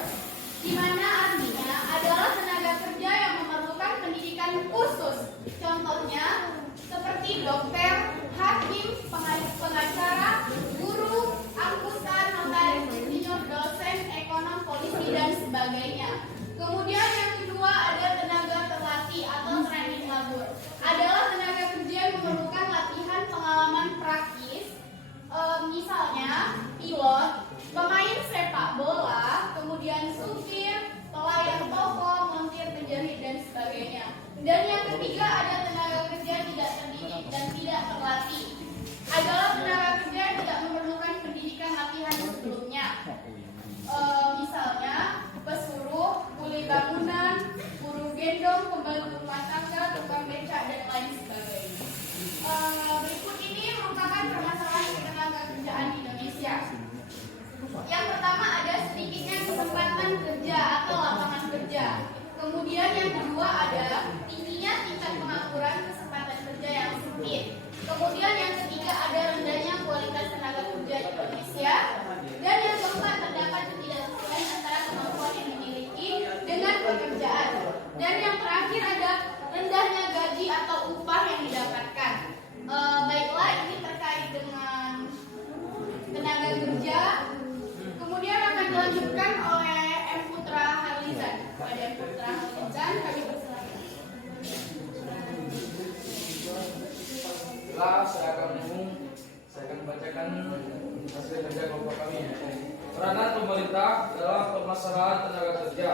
di mana artinya adalah tenaga kerja yang memerlukan pendidikan khusus. Contohnya seperti dokter, hakim, pengacara, guru, angkutan, notaris, insinyur, dosen, ekonom, polisi, dan sebagainya. Kemudian yang kedua ada tenaga terlatih atau training labor. Adalah tenaga kerja yang memerlukan latihan pengalaman praktis, misalnya pilot, pemain sepak bola, kemudian supir, pelayan toko, montir, penjahit, dan sebagainya. Dan yang ketiga ada tenaga kerja tidak terdidik dan tidak terlatih. Adalah tenaga kerja yang tidak memerlukan pendidikan latihan sebelumnya. Misalnya pesuruh, kuli bangunan, buruh gendong, pembantu rumah tangga, tukang becak, dan lain sebagainya. Berikut ini merupakan permasalahan ketenaga kerjaan di Indonesia. Yang pertama ada sedikitnya kesempatan kerja atau lapangan kerja. Kemudian yang kedua ada tingginya tingkat pengangguran, kesempatan kerja yang sempit. Kemudian yang ketiga ada rendahnya kualitas tenaga kerja di Indonesia. Dan yang keempat terdapat ketidaksesuaian antara kemampuan yang dimiliki dengan pekerjaan. Dan yang terakhir ada rendahnya gaji atau upah yang didapatkan. Baiklah, ini terkait dengan tenaga kerja. Kemudian akan dilanjutkan oleh M Putra Harlizan. Pada M Putra Harlizan kami persilakan. Saya akan bacakan hasil kerja kelompok kami. Peranan pemerintah dalam permasalahan tenaga kerja.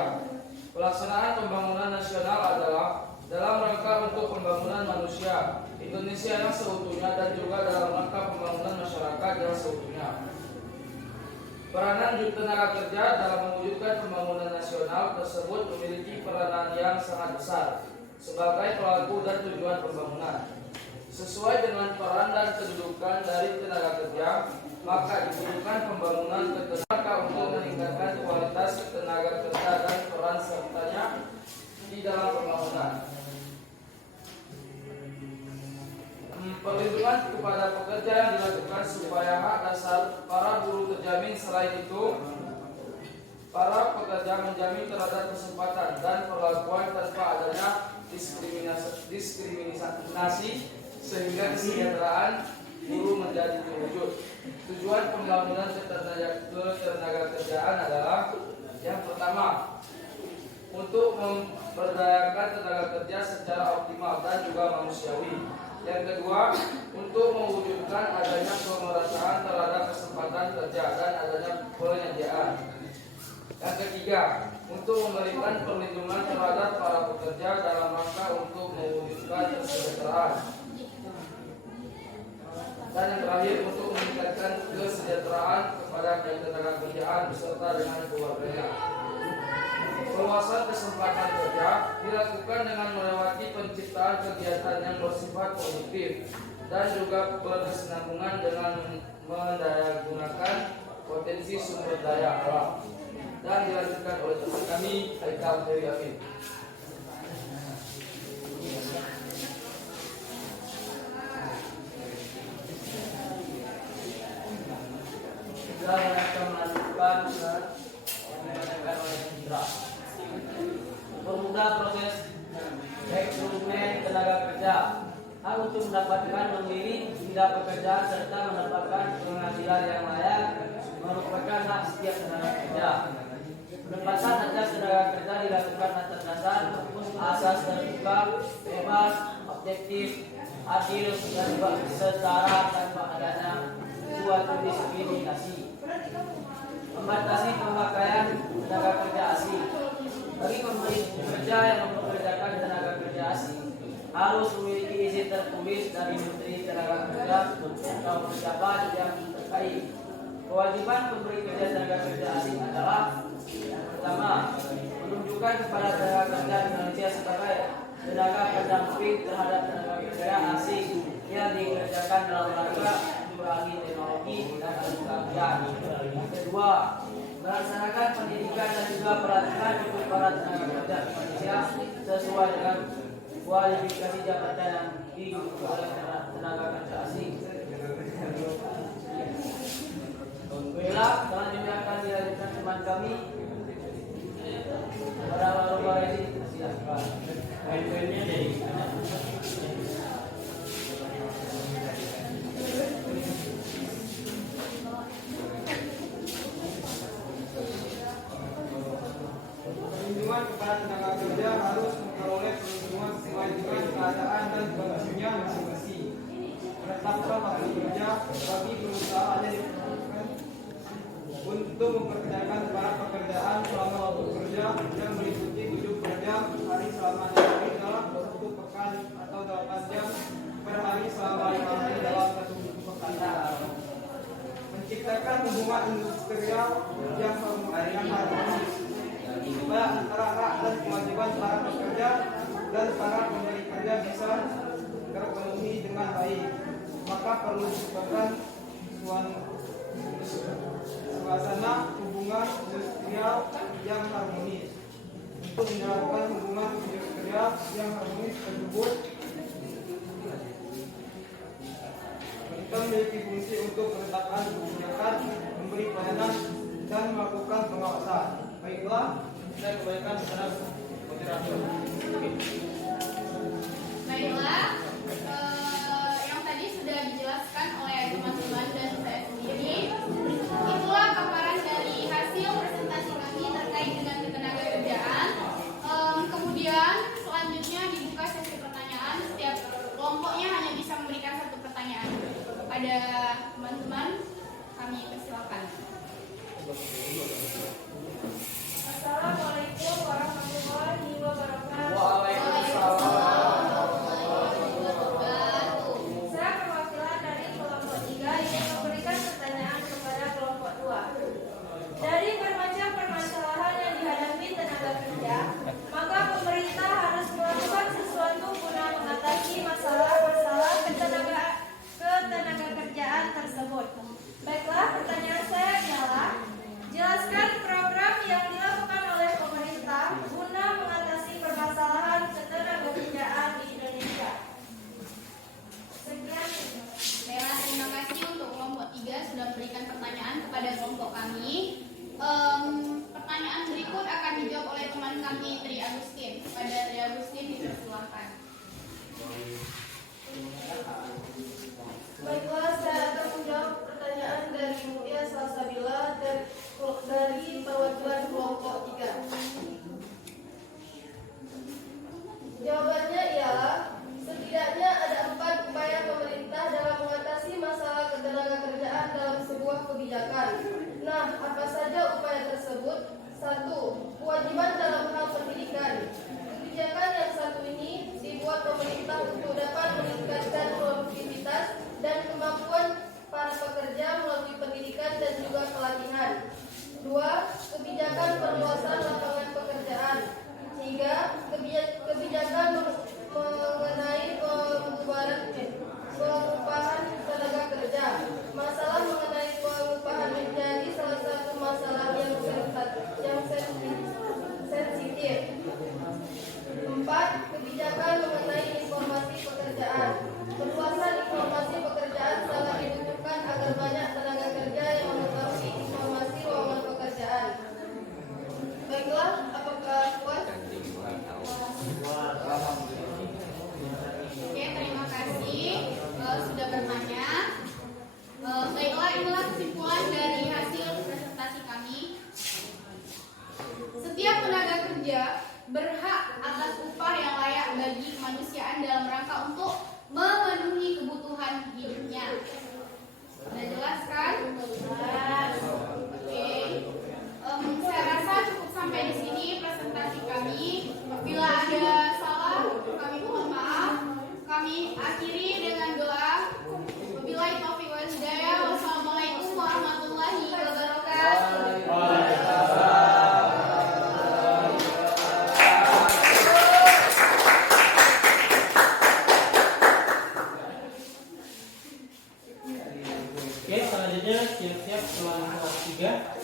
Pelaksanaan pembangunan nasional adalah dalam rangka untuk pembangunan manusia Indonesia yang seutuhnya dan juga dalam rangka pembangunan masyarakat yang seutuhnya. Peranan tenaga kerja dalam mewujudkan pembangunan nasional tersebut memiliki peranan yang sangat besar sebagai pelaku dan tujuan pembangunan. Sesuai dengan peran dan kedudukan dari tenaga kerja, maka dibutuhkan pembangunan tenaga untuk meningkatkan kualitas tenaga kerja dan peran sertanya di dalam pembangunan. Perlindungan kepada pekerja yang dilakukan supaya hak dasar para buruh terjamin. Selain itu, Para pekerja menjamin terhadap kesempatan dan perlakuan tanpa adanya diskriminasi sehingga kesejahteraan buruh menjadi terwujud. Tujuan pembangunan ketenagakerjaan adalah yang pertama, untuk memberdayakan tenaga kerja secara optimal dan juga manusiawi. Yang kedua, untuk mewujudkan adanya pemerataan terhadap kesempatan kerja dan adanya penyediaan. Yang ketiga, untuk memberikan perlindungan terhadap para pekerja dalam rangka untuk mewujudkan kesejahteraan. Dan yang terakhir, untuk meningkatkan kesejahteraan kepada tenaga kerjaan beserta dengan keluarganya. Perluasan kesempatan kerja dilakukan dengan melewati penciptaan kegiatan yang bersifat positif dan juga berkesinambungan dengan mendayagunakan potensi sumber daya alam. Dan dilanjutkan oleh teman kami, Haikal Heri Amin. Kita akan melanjutkan yang dibacakan oleh Indra. Mempermudah proses rekrutmen tenaga kerja. Hal untuk mendapatkan memilih bidang pekerjaan serta mendapatkan penghasilan yang layak merupakan hak setiap tenaga kerja. Penempatan atas tenaga kerja dilakukan atas dasar asas terbuka, bebas, objektif, adil, dan setara tanpa adanya suatu diskriminasi. Membatasi pemakaian tenaga kerja asing. Bagi pemberi kerja yang mempekerjakan tenaga kerja asing harus memiliki izin tertulis dari Menteri Tenaga Kerja atau pejabat yang terkait. Kewajiban pemberi kerja tenaga kerja asing adalah yang pertama, menunjukkan kepada tenaga kerja Indonesia sebagai tenaga pendamping terhadap tenaga kerja asing yang dikerjakan dalam rangka mengurangi teknologi dan ketenagaan. Yang kedua, melaksanakan pendidikan dan juga pelatihan untuk para tenaga kerja Indonesia sesuai dengan kualifikasi jabatan yang diikuti oleh tenaga kerja asing. Baiklah, selanjutnya akan dilanjutkan teman kami pada Bapak ini. Silakan. Poin-poinnya dari perlindungan kepada tenaga kerja harus memperoleh perlindungan sesuai dengan keadaan dan kondisinya masing-masing. Menetapkan waktu kerja bagi perusahaan yang diperlukan untuk memperkerjakan para pekerjaan selama waktu kerja yang meliputi 7 kerja hari selama 6 hari dalam 1 pekan atau 8 jam per hari selama 5 hari dalam 1 pekan. Menciptakan hubungan industrial yang harmonis supaya antara hak dan kewajiban para pekerja dan para pemberi kerja bisa terpenuhi dengan baik. Maka perlu diciptakan suasana hubungan industrial yang harmonis. Untuk melakukan hubungan industrial yang harmonis tersebut, kita memiliki fungsi untuk menetapkan kebijakan, memberi pelayanan, dan melakukan pengawasan. Baiklah, saya kembalikan kepada moderator. Baiklah, yang tadi sudah dijelaskan oleh teman-teman dan saya sendiri. Itulah paparan dari hasil presentasi kami terkait dengan ketenagakerjaan. Kemudian selanjutnya dibuka sesi pertanyaan. Setiap kelompoknya hanya bisa memberikan 1 pertanyaan kepada teman-teman. Kami persilakan. Assalamualaikum warahmatullahi wabarakatuh. Waalaikumsalam Agustin. Pada Tri Agustin dipersilakan. Baiklah, saya akan menjawab pertanyaan dari Mutia Salsabila dari perwakilan kelompok 3. Jawabannya ialah setidaknya ada 4 upaya pemerintah dalam mengatasi masalah ketenagakerjaan dalam sebuah kebijakan. Nah, apa saja upaya tersebut? 1. Kewajiban dalam hal pendidikan. Kebijakan yang satu ini dibuat pemerintah untuk dapat meningkatkan produktivitas dan kemampuan para pekerja melalui pendidikan dan juga pelatihan. 2. Kebijakan perluasan lapangan pekerjaan. 3. Kebijakan mengenai pengupahan tenaga kerja. Masalah mengenai pengupahan menjadi salah satu masalah yang sensitif. 4. Kebijakan mengenai informasi pekerjaan. Perluasan informasi pekerjaan sangat dibutuhkan agar banyak tenaga kerja yang mengetahui informasi lowongan pekerjaan. Baiklah, apakah puas? Oke, terima kasih sudah bertanya. Baiklah, inilah kesimpulan dari hasil presentasi kami. Setiap tenaga kerja berhak atas upah yang layak bagi kemanusiaan dalam rangka untuk memenuhi kebutuhan hidupnya. Sudah jelas kan? Jelas. Oke. Saya rasa cukup sampai di sini presentasi kami. Bila ada salah, kami mohon maaf. Kami akhiri dengan doa. Wabillahi taufiq wal hidayah. Wassalamualaikum warahmatullahi wabarakatuh. Oke, selanjutnya siap-siap kelompok 3.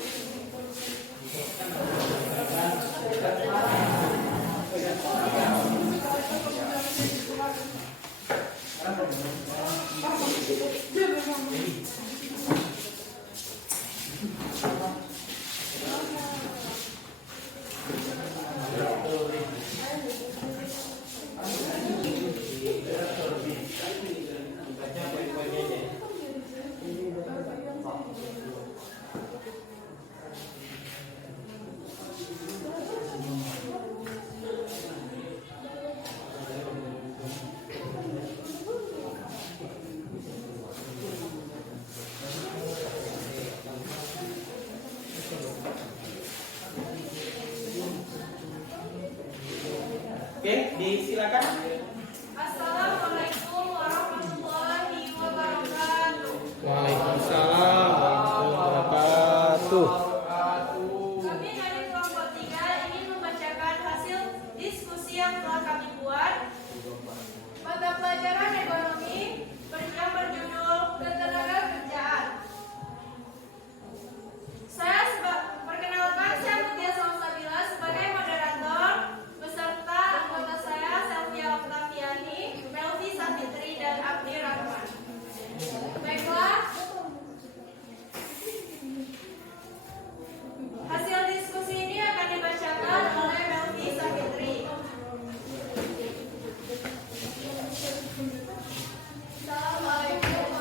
Baca poin-poinnya aja. Oke, disilakan. Assalamualaikum warahmatullahi wabarakatuh. Waalaikumsalam warahmatullahi wabarakatuh. Kami dari kelompok 3 ingin membacakan hasil diskusi yang telah kami buat. Mata pelajaran ekonomi yang berjudul Ketenagakerjaan. Perkenalkan, saya Mutia Salsabila sebagai moderator beserta anggota saya Selvia Oktaviani, Melvi Safitri, dan Abdi Rahman. Baiklah, hasil diskusi ini akan dibacakan oleh Melvi Safitri. Assalamualaikum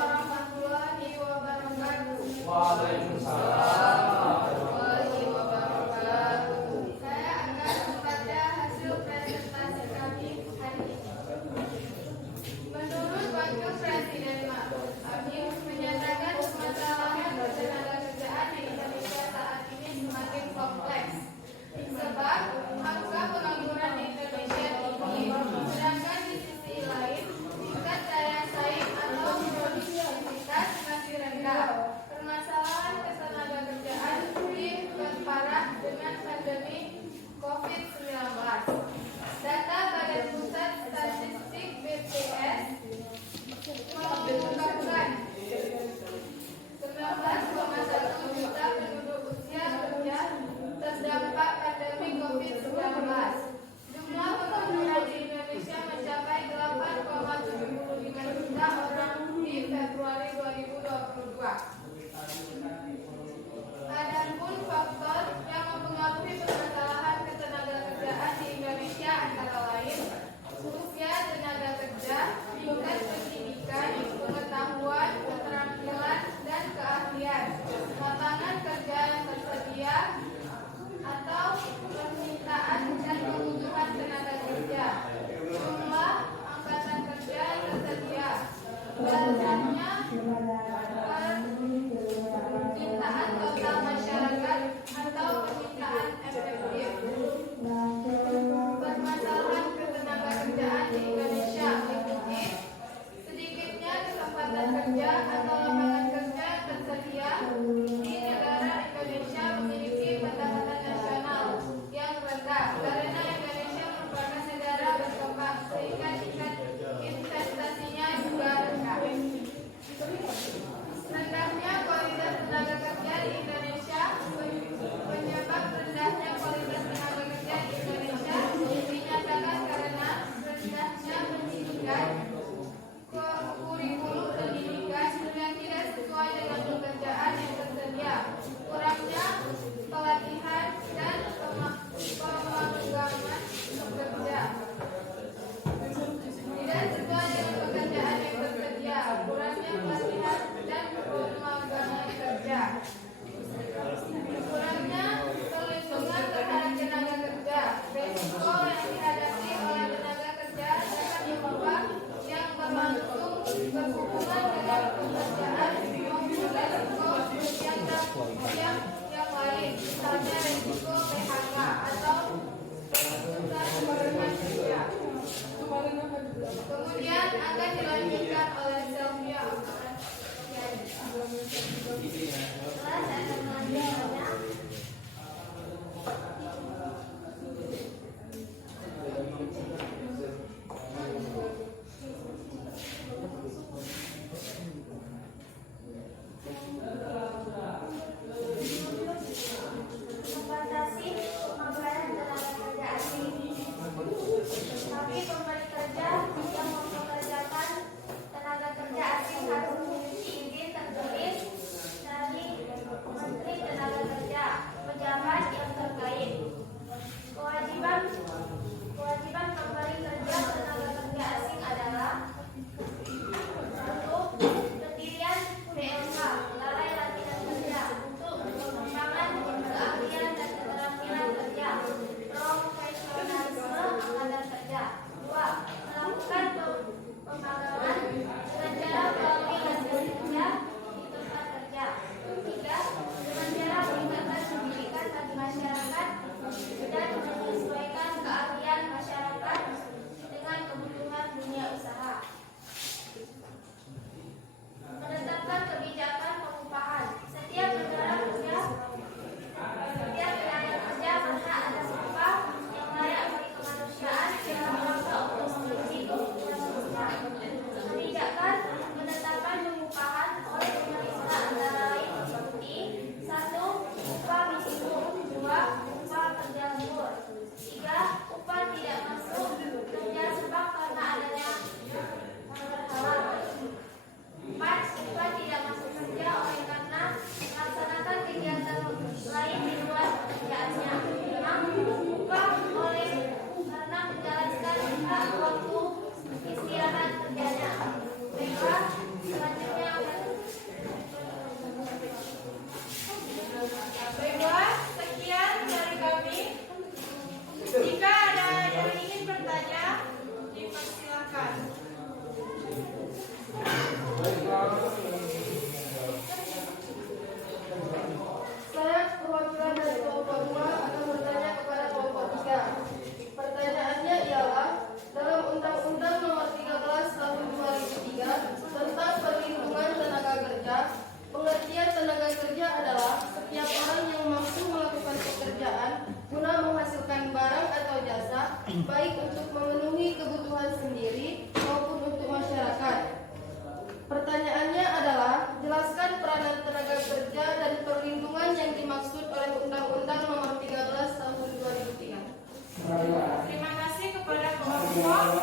kami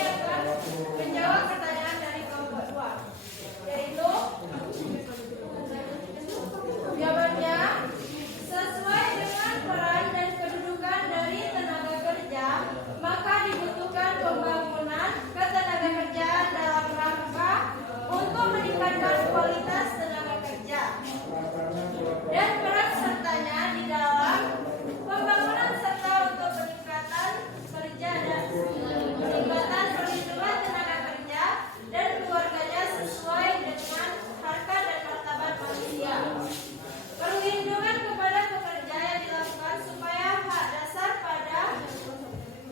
akan menjawab pertanyaan dari kelompok 2, yaitu jawabannya sesuai dengan peran dan kedudukan dari tenaga kerja, maka dibutuhkan pembangunan ketenagakerjaan dalam rangka untuk meningkatkan kualitas tenaga kerja dan peran sertanya di dalam pembangunan serta untuk peningkatan kerja dan peningkatan perlindungan tenaga kerja dan keluarganya sesuai dengan harkat dan martabat manusia. Perlindungan kepada pekerja yang dilakukan supaya hak dasar pada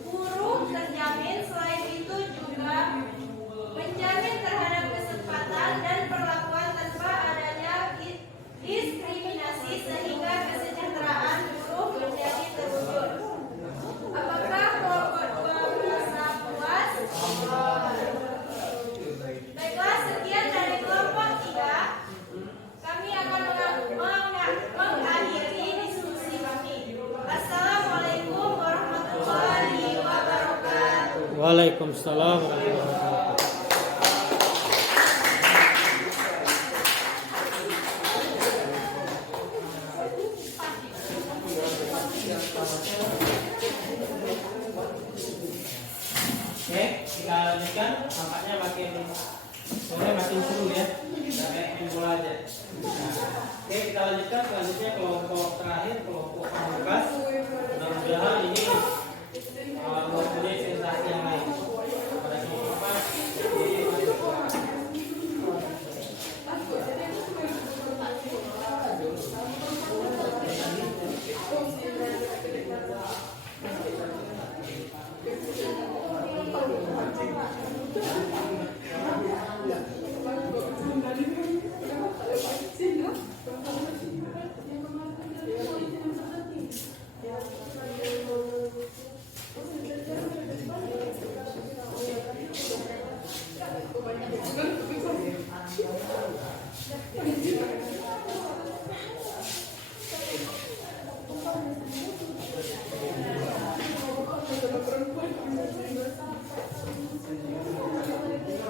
buruh terjamin. Selain itu juga menjamin terhadap kesempatan dan perlakuan tanpa adanya diskriminasi sehingga kesejahteraan buruh menjadi terwujud. Apakah kelompok 2 merasa puas? Baiklah, sekian dari kelompok 3. Kami akan mengakhiri diskusi kami. Assalamualaikum warahmatullahi wabarakatuh. Waalaikumsalam warahmatullahi wabarakatuh. Oke, kita lanjutkan. Nampaknya makin sore makin seru ya. Kita kayak main bola aja. Oke, kita lanjutkan. Selanjutnya kelompok terakhir, kelompok pamungkas. Mudah-mudahan ini mempunyai sensasi yang lain. Pada kehidupan jadi masih bersuara.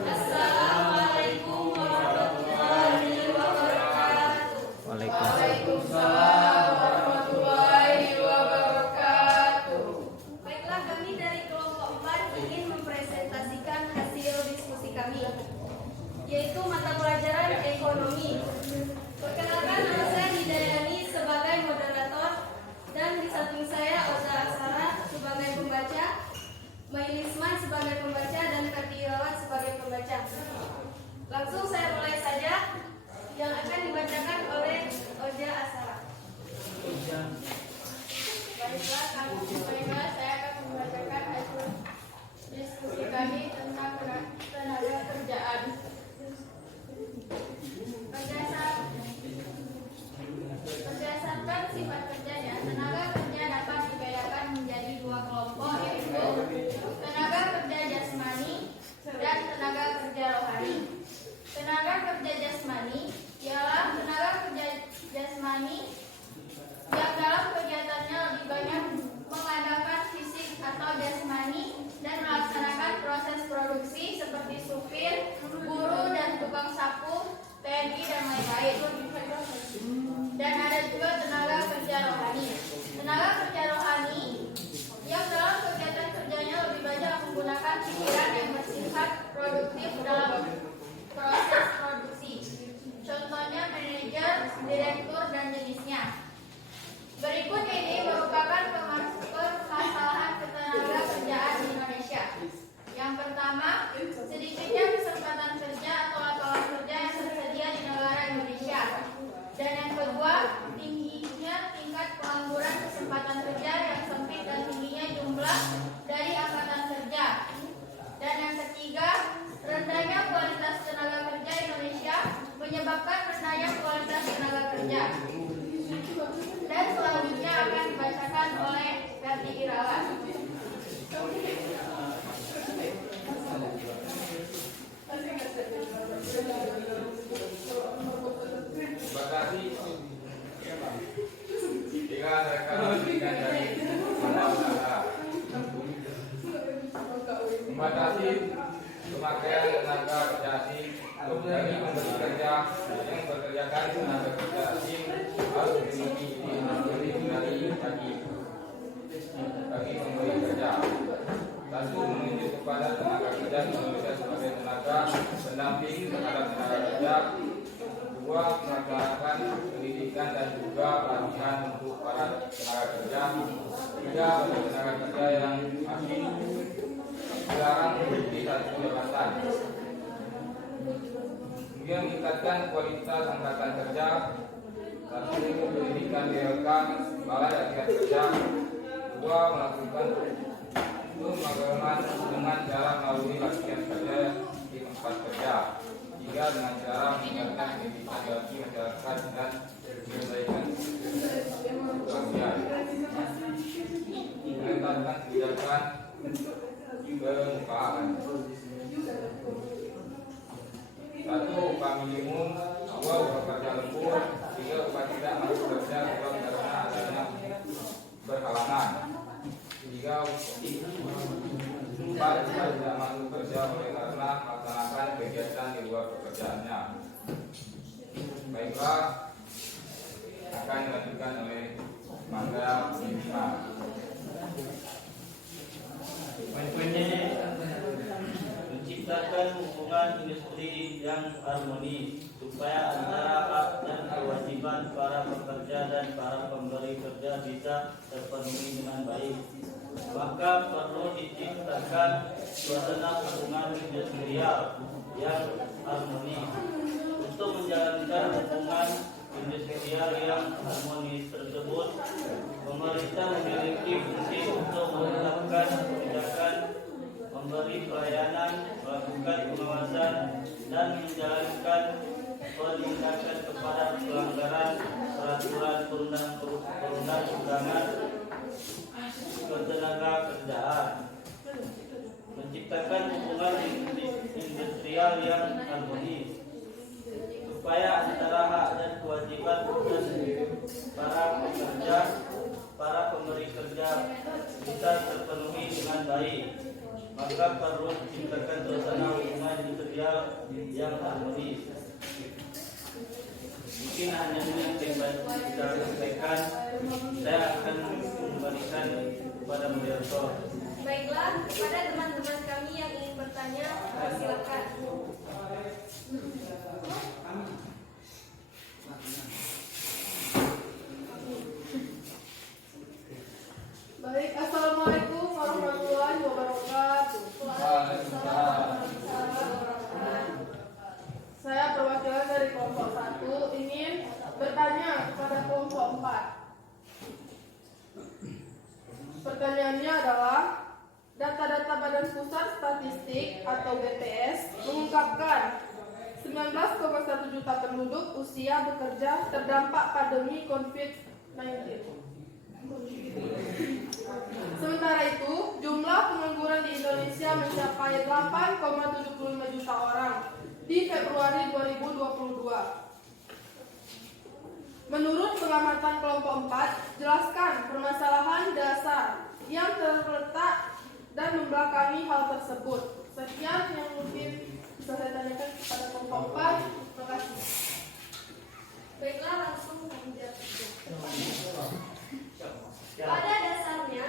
Assalamualaikum warahmatullahi wabarakatuh. Waalaikumsalam warahmatullahi wabarakatuh. Baiklah, kami dari kelompok 4 ingin mempresentasikan hasil diskusi kami, yaitu mata pelajaran ekonomi. Perkenalkan, nama saya Hidayani sebagai moderator, dan di samping saya Oza Asara sebagai pembaca, Mailisman sebagai pembaca, dan Kati Irawan sebagai pembaca. Langsung saya mulai saja yang akan dibacakan oleh Oza Asara. Baiklah, saya akan membacakan hasil diskusi kami tentang tenaga kerjaan. Berdasarkan sifat kerjanya, tenaga kerja dapat dibedakan menjadi 2 kelompok, yaitu tenaga kerja jasmani dan tenaga kerja rohani. Tenaga kerja jasmani ialah tenaga kerja jasmani yang dalam kegiatannya lebih banyak mengandalkan membatasi pemakaian tenaga kerja asing bagi pemberi kerja yang bekerjakan tenaga kerja asing harus memiliki izin bagi pemberi kerja. Satu, menunjuk kepada tenaga kerja Indonesia sebagai tenaga pendamping terhadap tenaga kerja. Dua, melaksanakan pendidikan dan juga pelatihan untuk para tenaga kerja. Tiga, bagi tenaga kerja yang asing dilarang memiliki satu jabatan. Kemudian meningkatkan kualitas angkatan kerja. Satu, pendidikan DLK balai latihan kerja. Dua, melakukan pemagangan dengan cara melalui latihan kerja di tempat kerja. Tiga, dengan cara meningkatkan pendidikan bagi masyarakat dan menyelesaikan kebahagiaan. Menetapkan kebijakan pengupahan. Satu, upah minimum. Dua, upah kerja lembur. Tiga, upah tidak masuk kerja sebab karena adanya berhalangan. Tiga, upah tidak masuk kerja oleh karena melaksanakan kegiatan di luar pekerjaannya. Baiklah, akan dilanjutkan oleh Mangga Pimpinan. Poin-poinnya ini menciptakan hubungan industri yang harmonis supaya antara hak dan kewajiban para pekerja dan para pemberi kerja bisa terpenuhi dengan baik. Maka perlu diciptakan suasana hubungan industrial yang harmonis. Untuk menjalankan hubungan industrial yang harmonis tersebut, pemerintah memiliki fungsi untuk menetapkan kebijakan, memberi pelayanan, melakukan pengawasan, dan menjalankan penindakan kepada pelanggaran peraturan perundang-undangan ketenaga kerjaan. Menciptakan hubungan industrial yang harmonis supaya antara hak dan kewajiban para pekerja, para pemberi kerja bisa terpenuhi dengan baik. Maka perlu diciptakan suasana hubungan industrial yang harmonis. Mungkin hanya dengan kita sampaikan, saya akan kembalikan kepada moderator. Baiklah, kepada teman-teman kami yang ingin bertanya, silakan. Baik, assalamualaikum warahmatullahi wabarakatuh. Saya perwakilan dari kelompok 1 ingin bertanya kepada kelompok 4. Pertanyaannya adalah, data-data Badan Pusat Statistik atau BPS mengungkapkan 19,1 juta penduduk usia bekerja terdampak pandemi COVID-19. Sementara itu, jumlah pengangguran di Indonesia mencapai 8,75 juta orang di Februari 2022. Menurut pengamatan kelompok 4, jelaskan permasalahan dasar yang terletak dan membelakangi hal tersebut. Sekian yang mungkin bisa saya tanyakan kepada kelompok 4. Terima kasih. Baiklah, langsung menjawab. Pada dasarnya,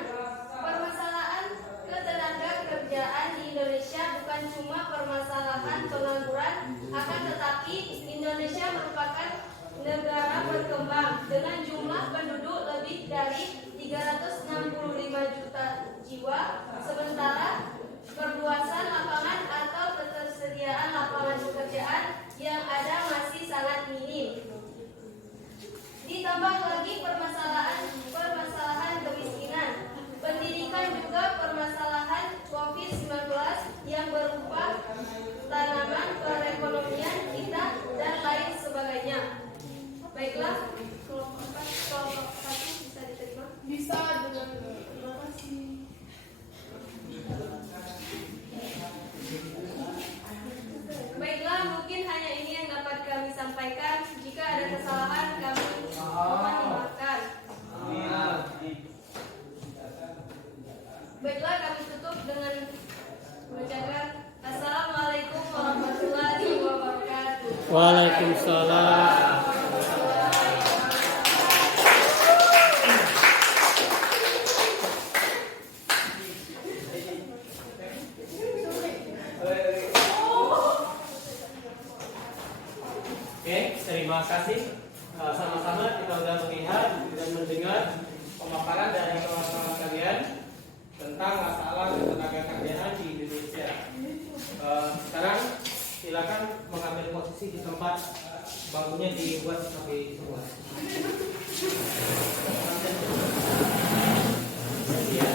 permasalahan ketenaga kerjaan di Indonesia bukan cuma permasalahan pengangguran, akan tetapi Indonesia merupakan negara berkembang dengan jumlah penduduk lebih dari 365 juta jiwa, sementara perluasan lapangan atau ketersediaan lapangan pekerjaan yang ada masih sangat minim. Ditambah lagi permasalahan kemiskinan, pendidikan, juga permasalahan COVID-19 yang berupa tanaman perekonomian kita dan lain sebagainya. Baiklah, kelompok 1 bisa diterima? Bisa dengan terima kasih. Baiklah, mungkin hanya ini yang dapat kami sampaikan. Jika ada kesalahan, kami mohon dimaafkan. Baiklah, kami tutup dengan Waalaikumsalam. Oke, terima kasih. Sama-sama kita sudah melihat dan mendengar pemaparan dari kawan-kawan kalian tentang masalah ketenagakerjaan di Indonesia. Sekarang silakan mengambil posisi di tempat bangkunya dibuat seperti semua. Ya.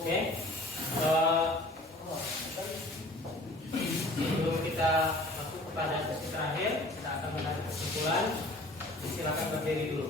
Oke, sebelum kita masuk kepada sesi terakhir, kita akan menarik kesimpulan. Silakan berdiri dulu.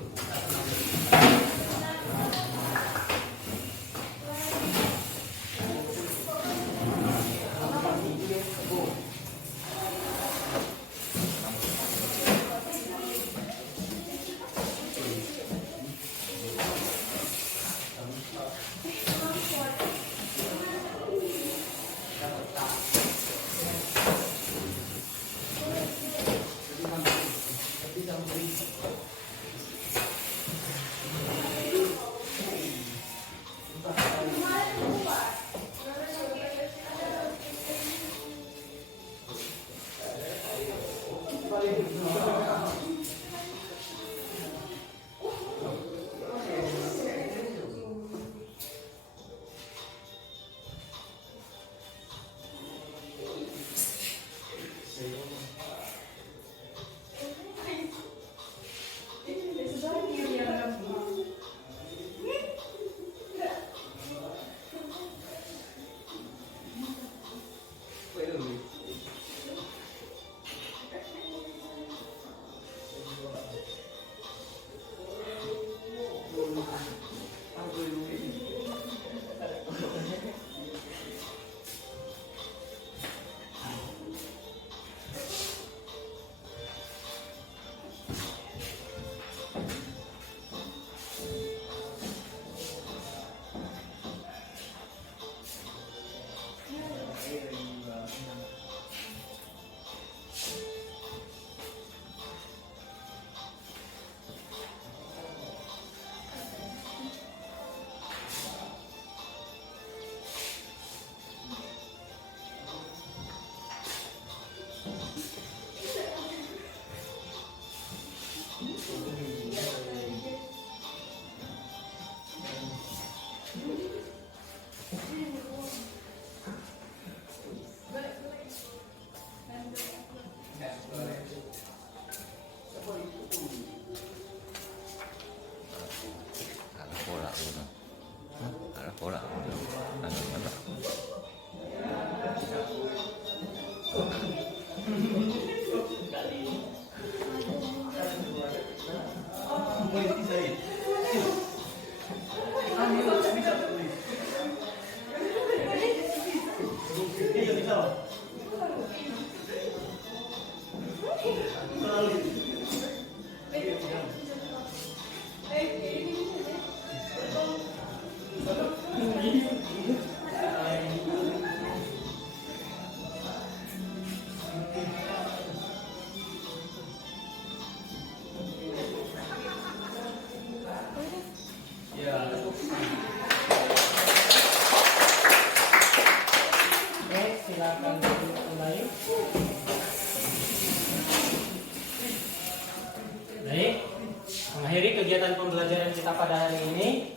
pembelajaran kita pada hari ini.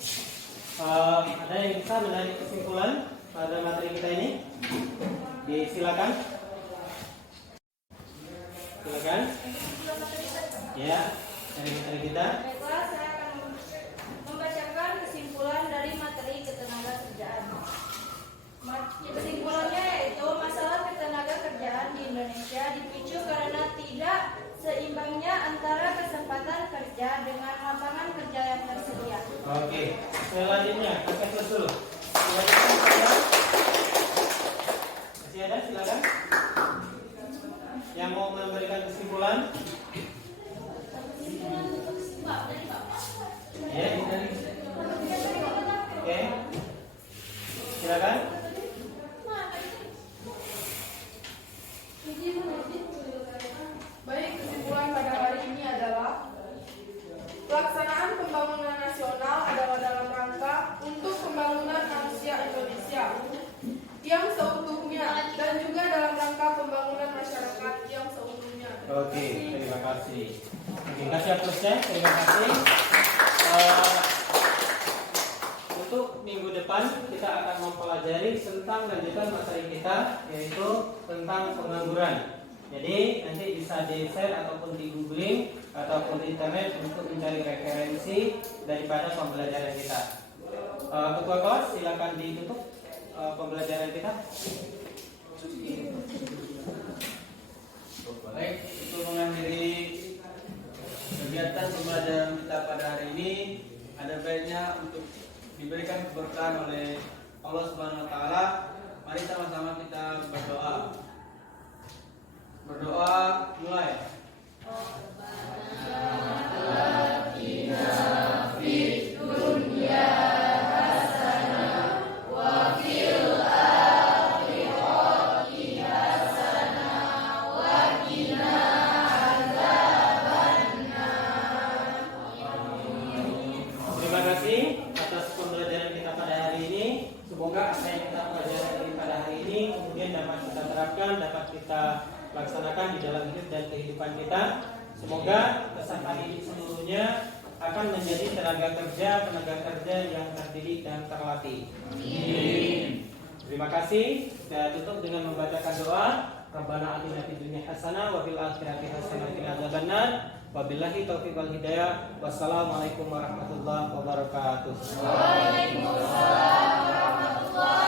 Ada yang bisa menarik kesimpulan pada materi kita ini? Silakan. Silakan. Ya, dari materi kita. Baiklah, saya akan membacakan kesimpulan dari materi ketenagakerjaan. Kesimpulannya yaitu masalah ketenagakerjaan di Indonesia dipicu karena tidak seimbangnya antara kesempatan kerja dengan lapangan kerja yang tersedia. Oke, selanjutnya angkat plus dulu. Silakan. Masih ada? Silakan. Yang mau memberikan kesimpulan? Ya, ini tadi. Oke. Silakan. Baik, kesimpulan pada hari ini adalah pelaksanaan pembangunan nasional adalah dalam rangka untuk pembangunan manusia Indonesia yang seutuhnya dan juga dalam rangka pembangunan masyarakat yang seutuhnya. Oke, terima kasih. Terima kasih plusnya, terima kasih. Untuk minggu depan kita akan mempelajari tentang lanjutan materi kita, yaitu tentang pengangguran. Jadi nanti bisa di-share ataupun di googling ataupun di internet untuk mencari referensi daripada pembelajaran kita. Ketua kelas silakan ditutup pembelajaran kita. Baik, untuk mengakhiri kegiatan pembelajaran kita pada hari ini, ada baiknya untuk diberikan keberkahan oleh Allah Subhanahu wa taala. Mari sama-sama kita berdoa. Berdoa mulai. Terima kasih atas pembelajaran kita pada hari ini. Semoga apa yang kita pelajari pada hari ini kemudian dapat kita terapkan, dapat kita laksanakan di dalam hidup dan kehidupan kita. Semoga peserta didik seluruhnya akan menjadi tenaga kerja yang terdidik dan terlatih. Amin. Terima kasih. Saya tutup dengan membacakan doa. Rabbana atina fid dunya hasanah wa fil akhirati hasanah wa qina adzabannar. Wabillahi taufiq wal hidayah. Wassalamualaikum warahmatullahi wabarakatuh. Waalaikumsalam warahmatullahi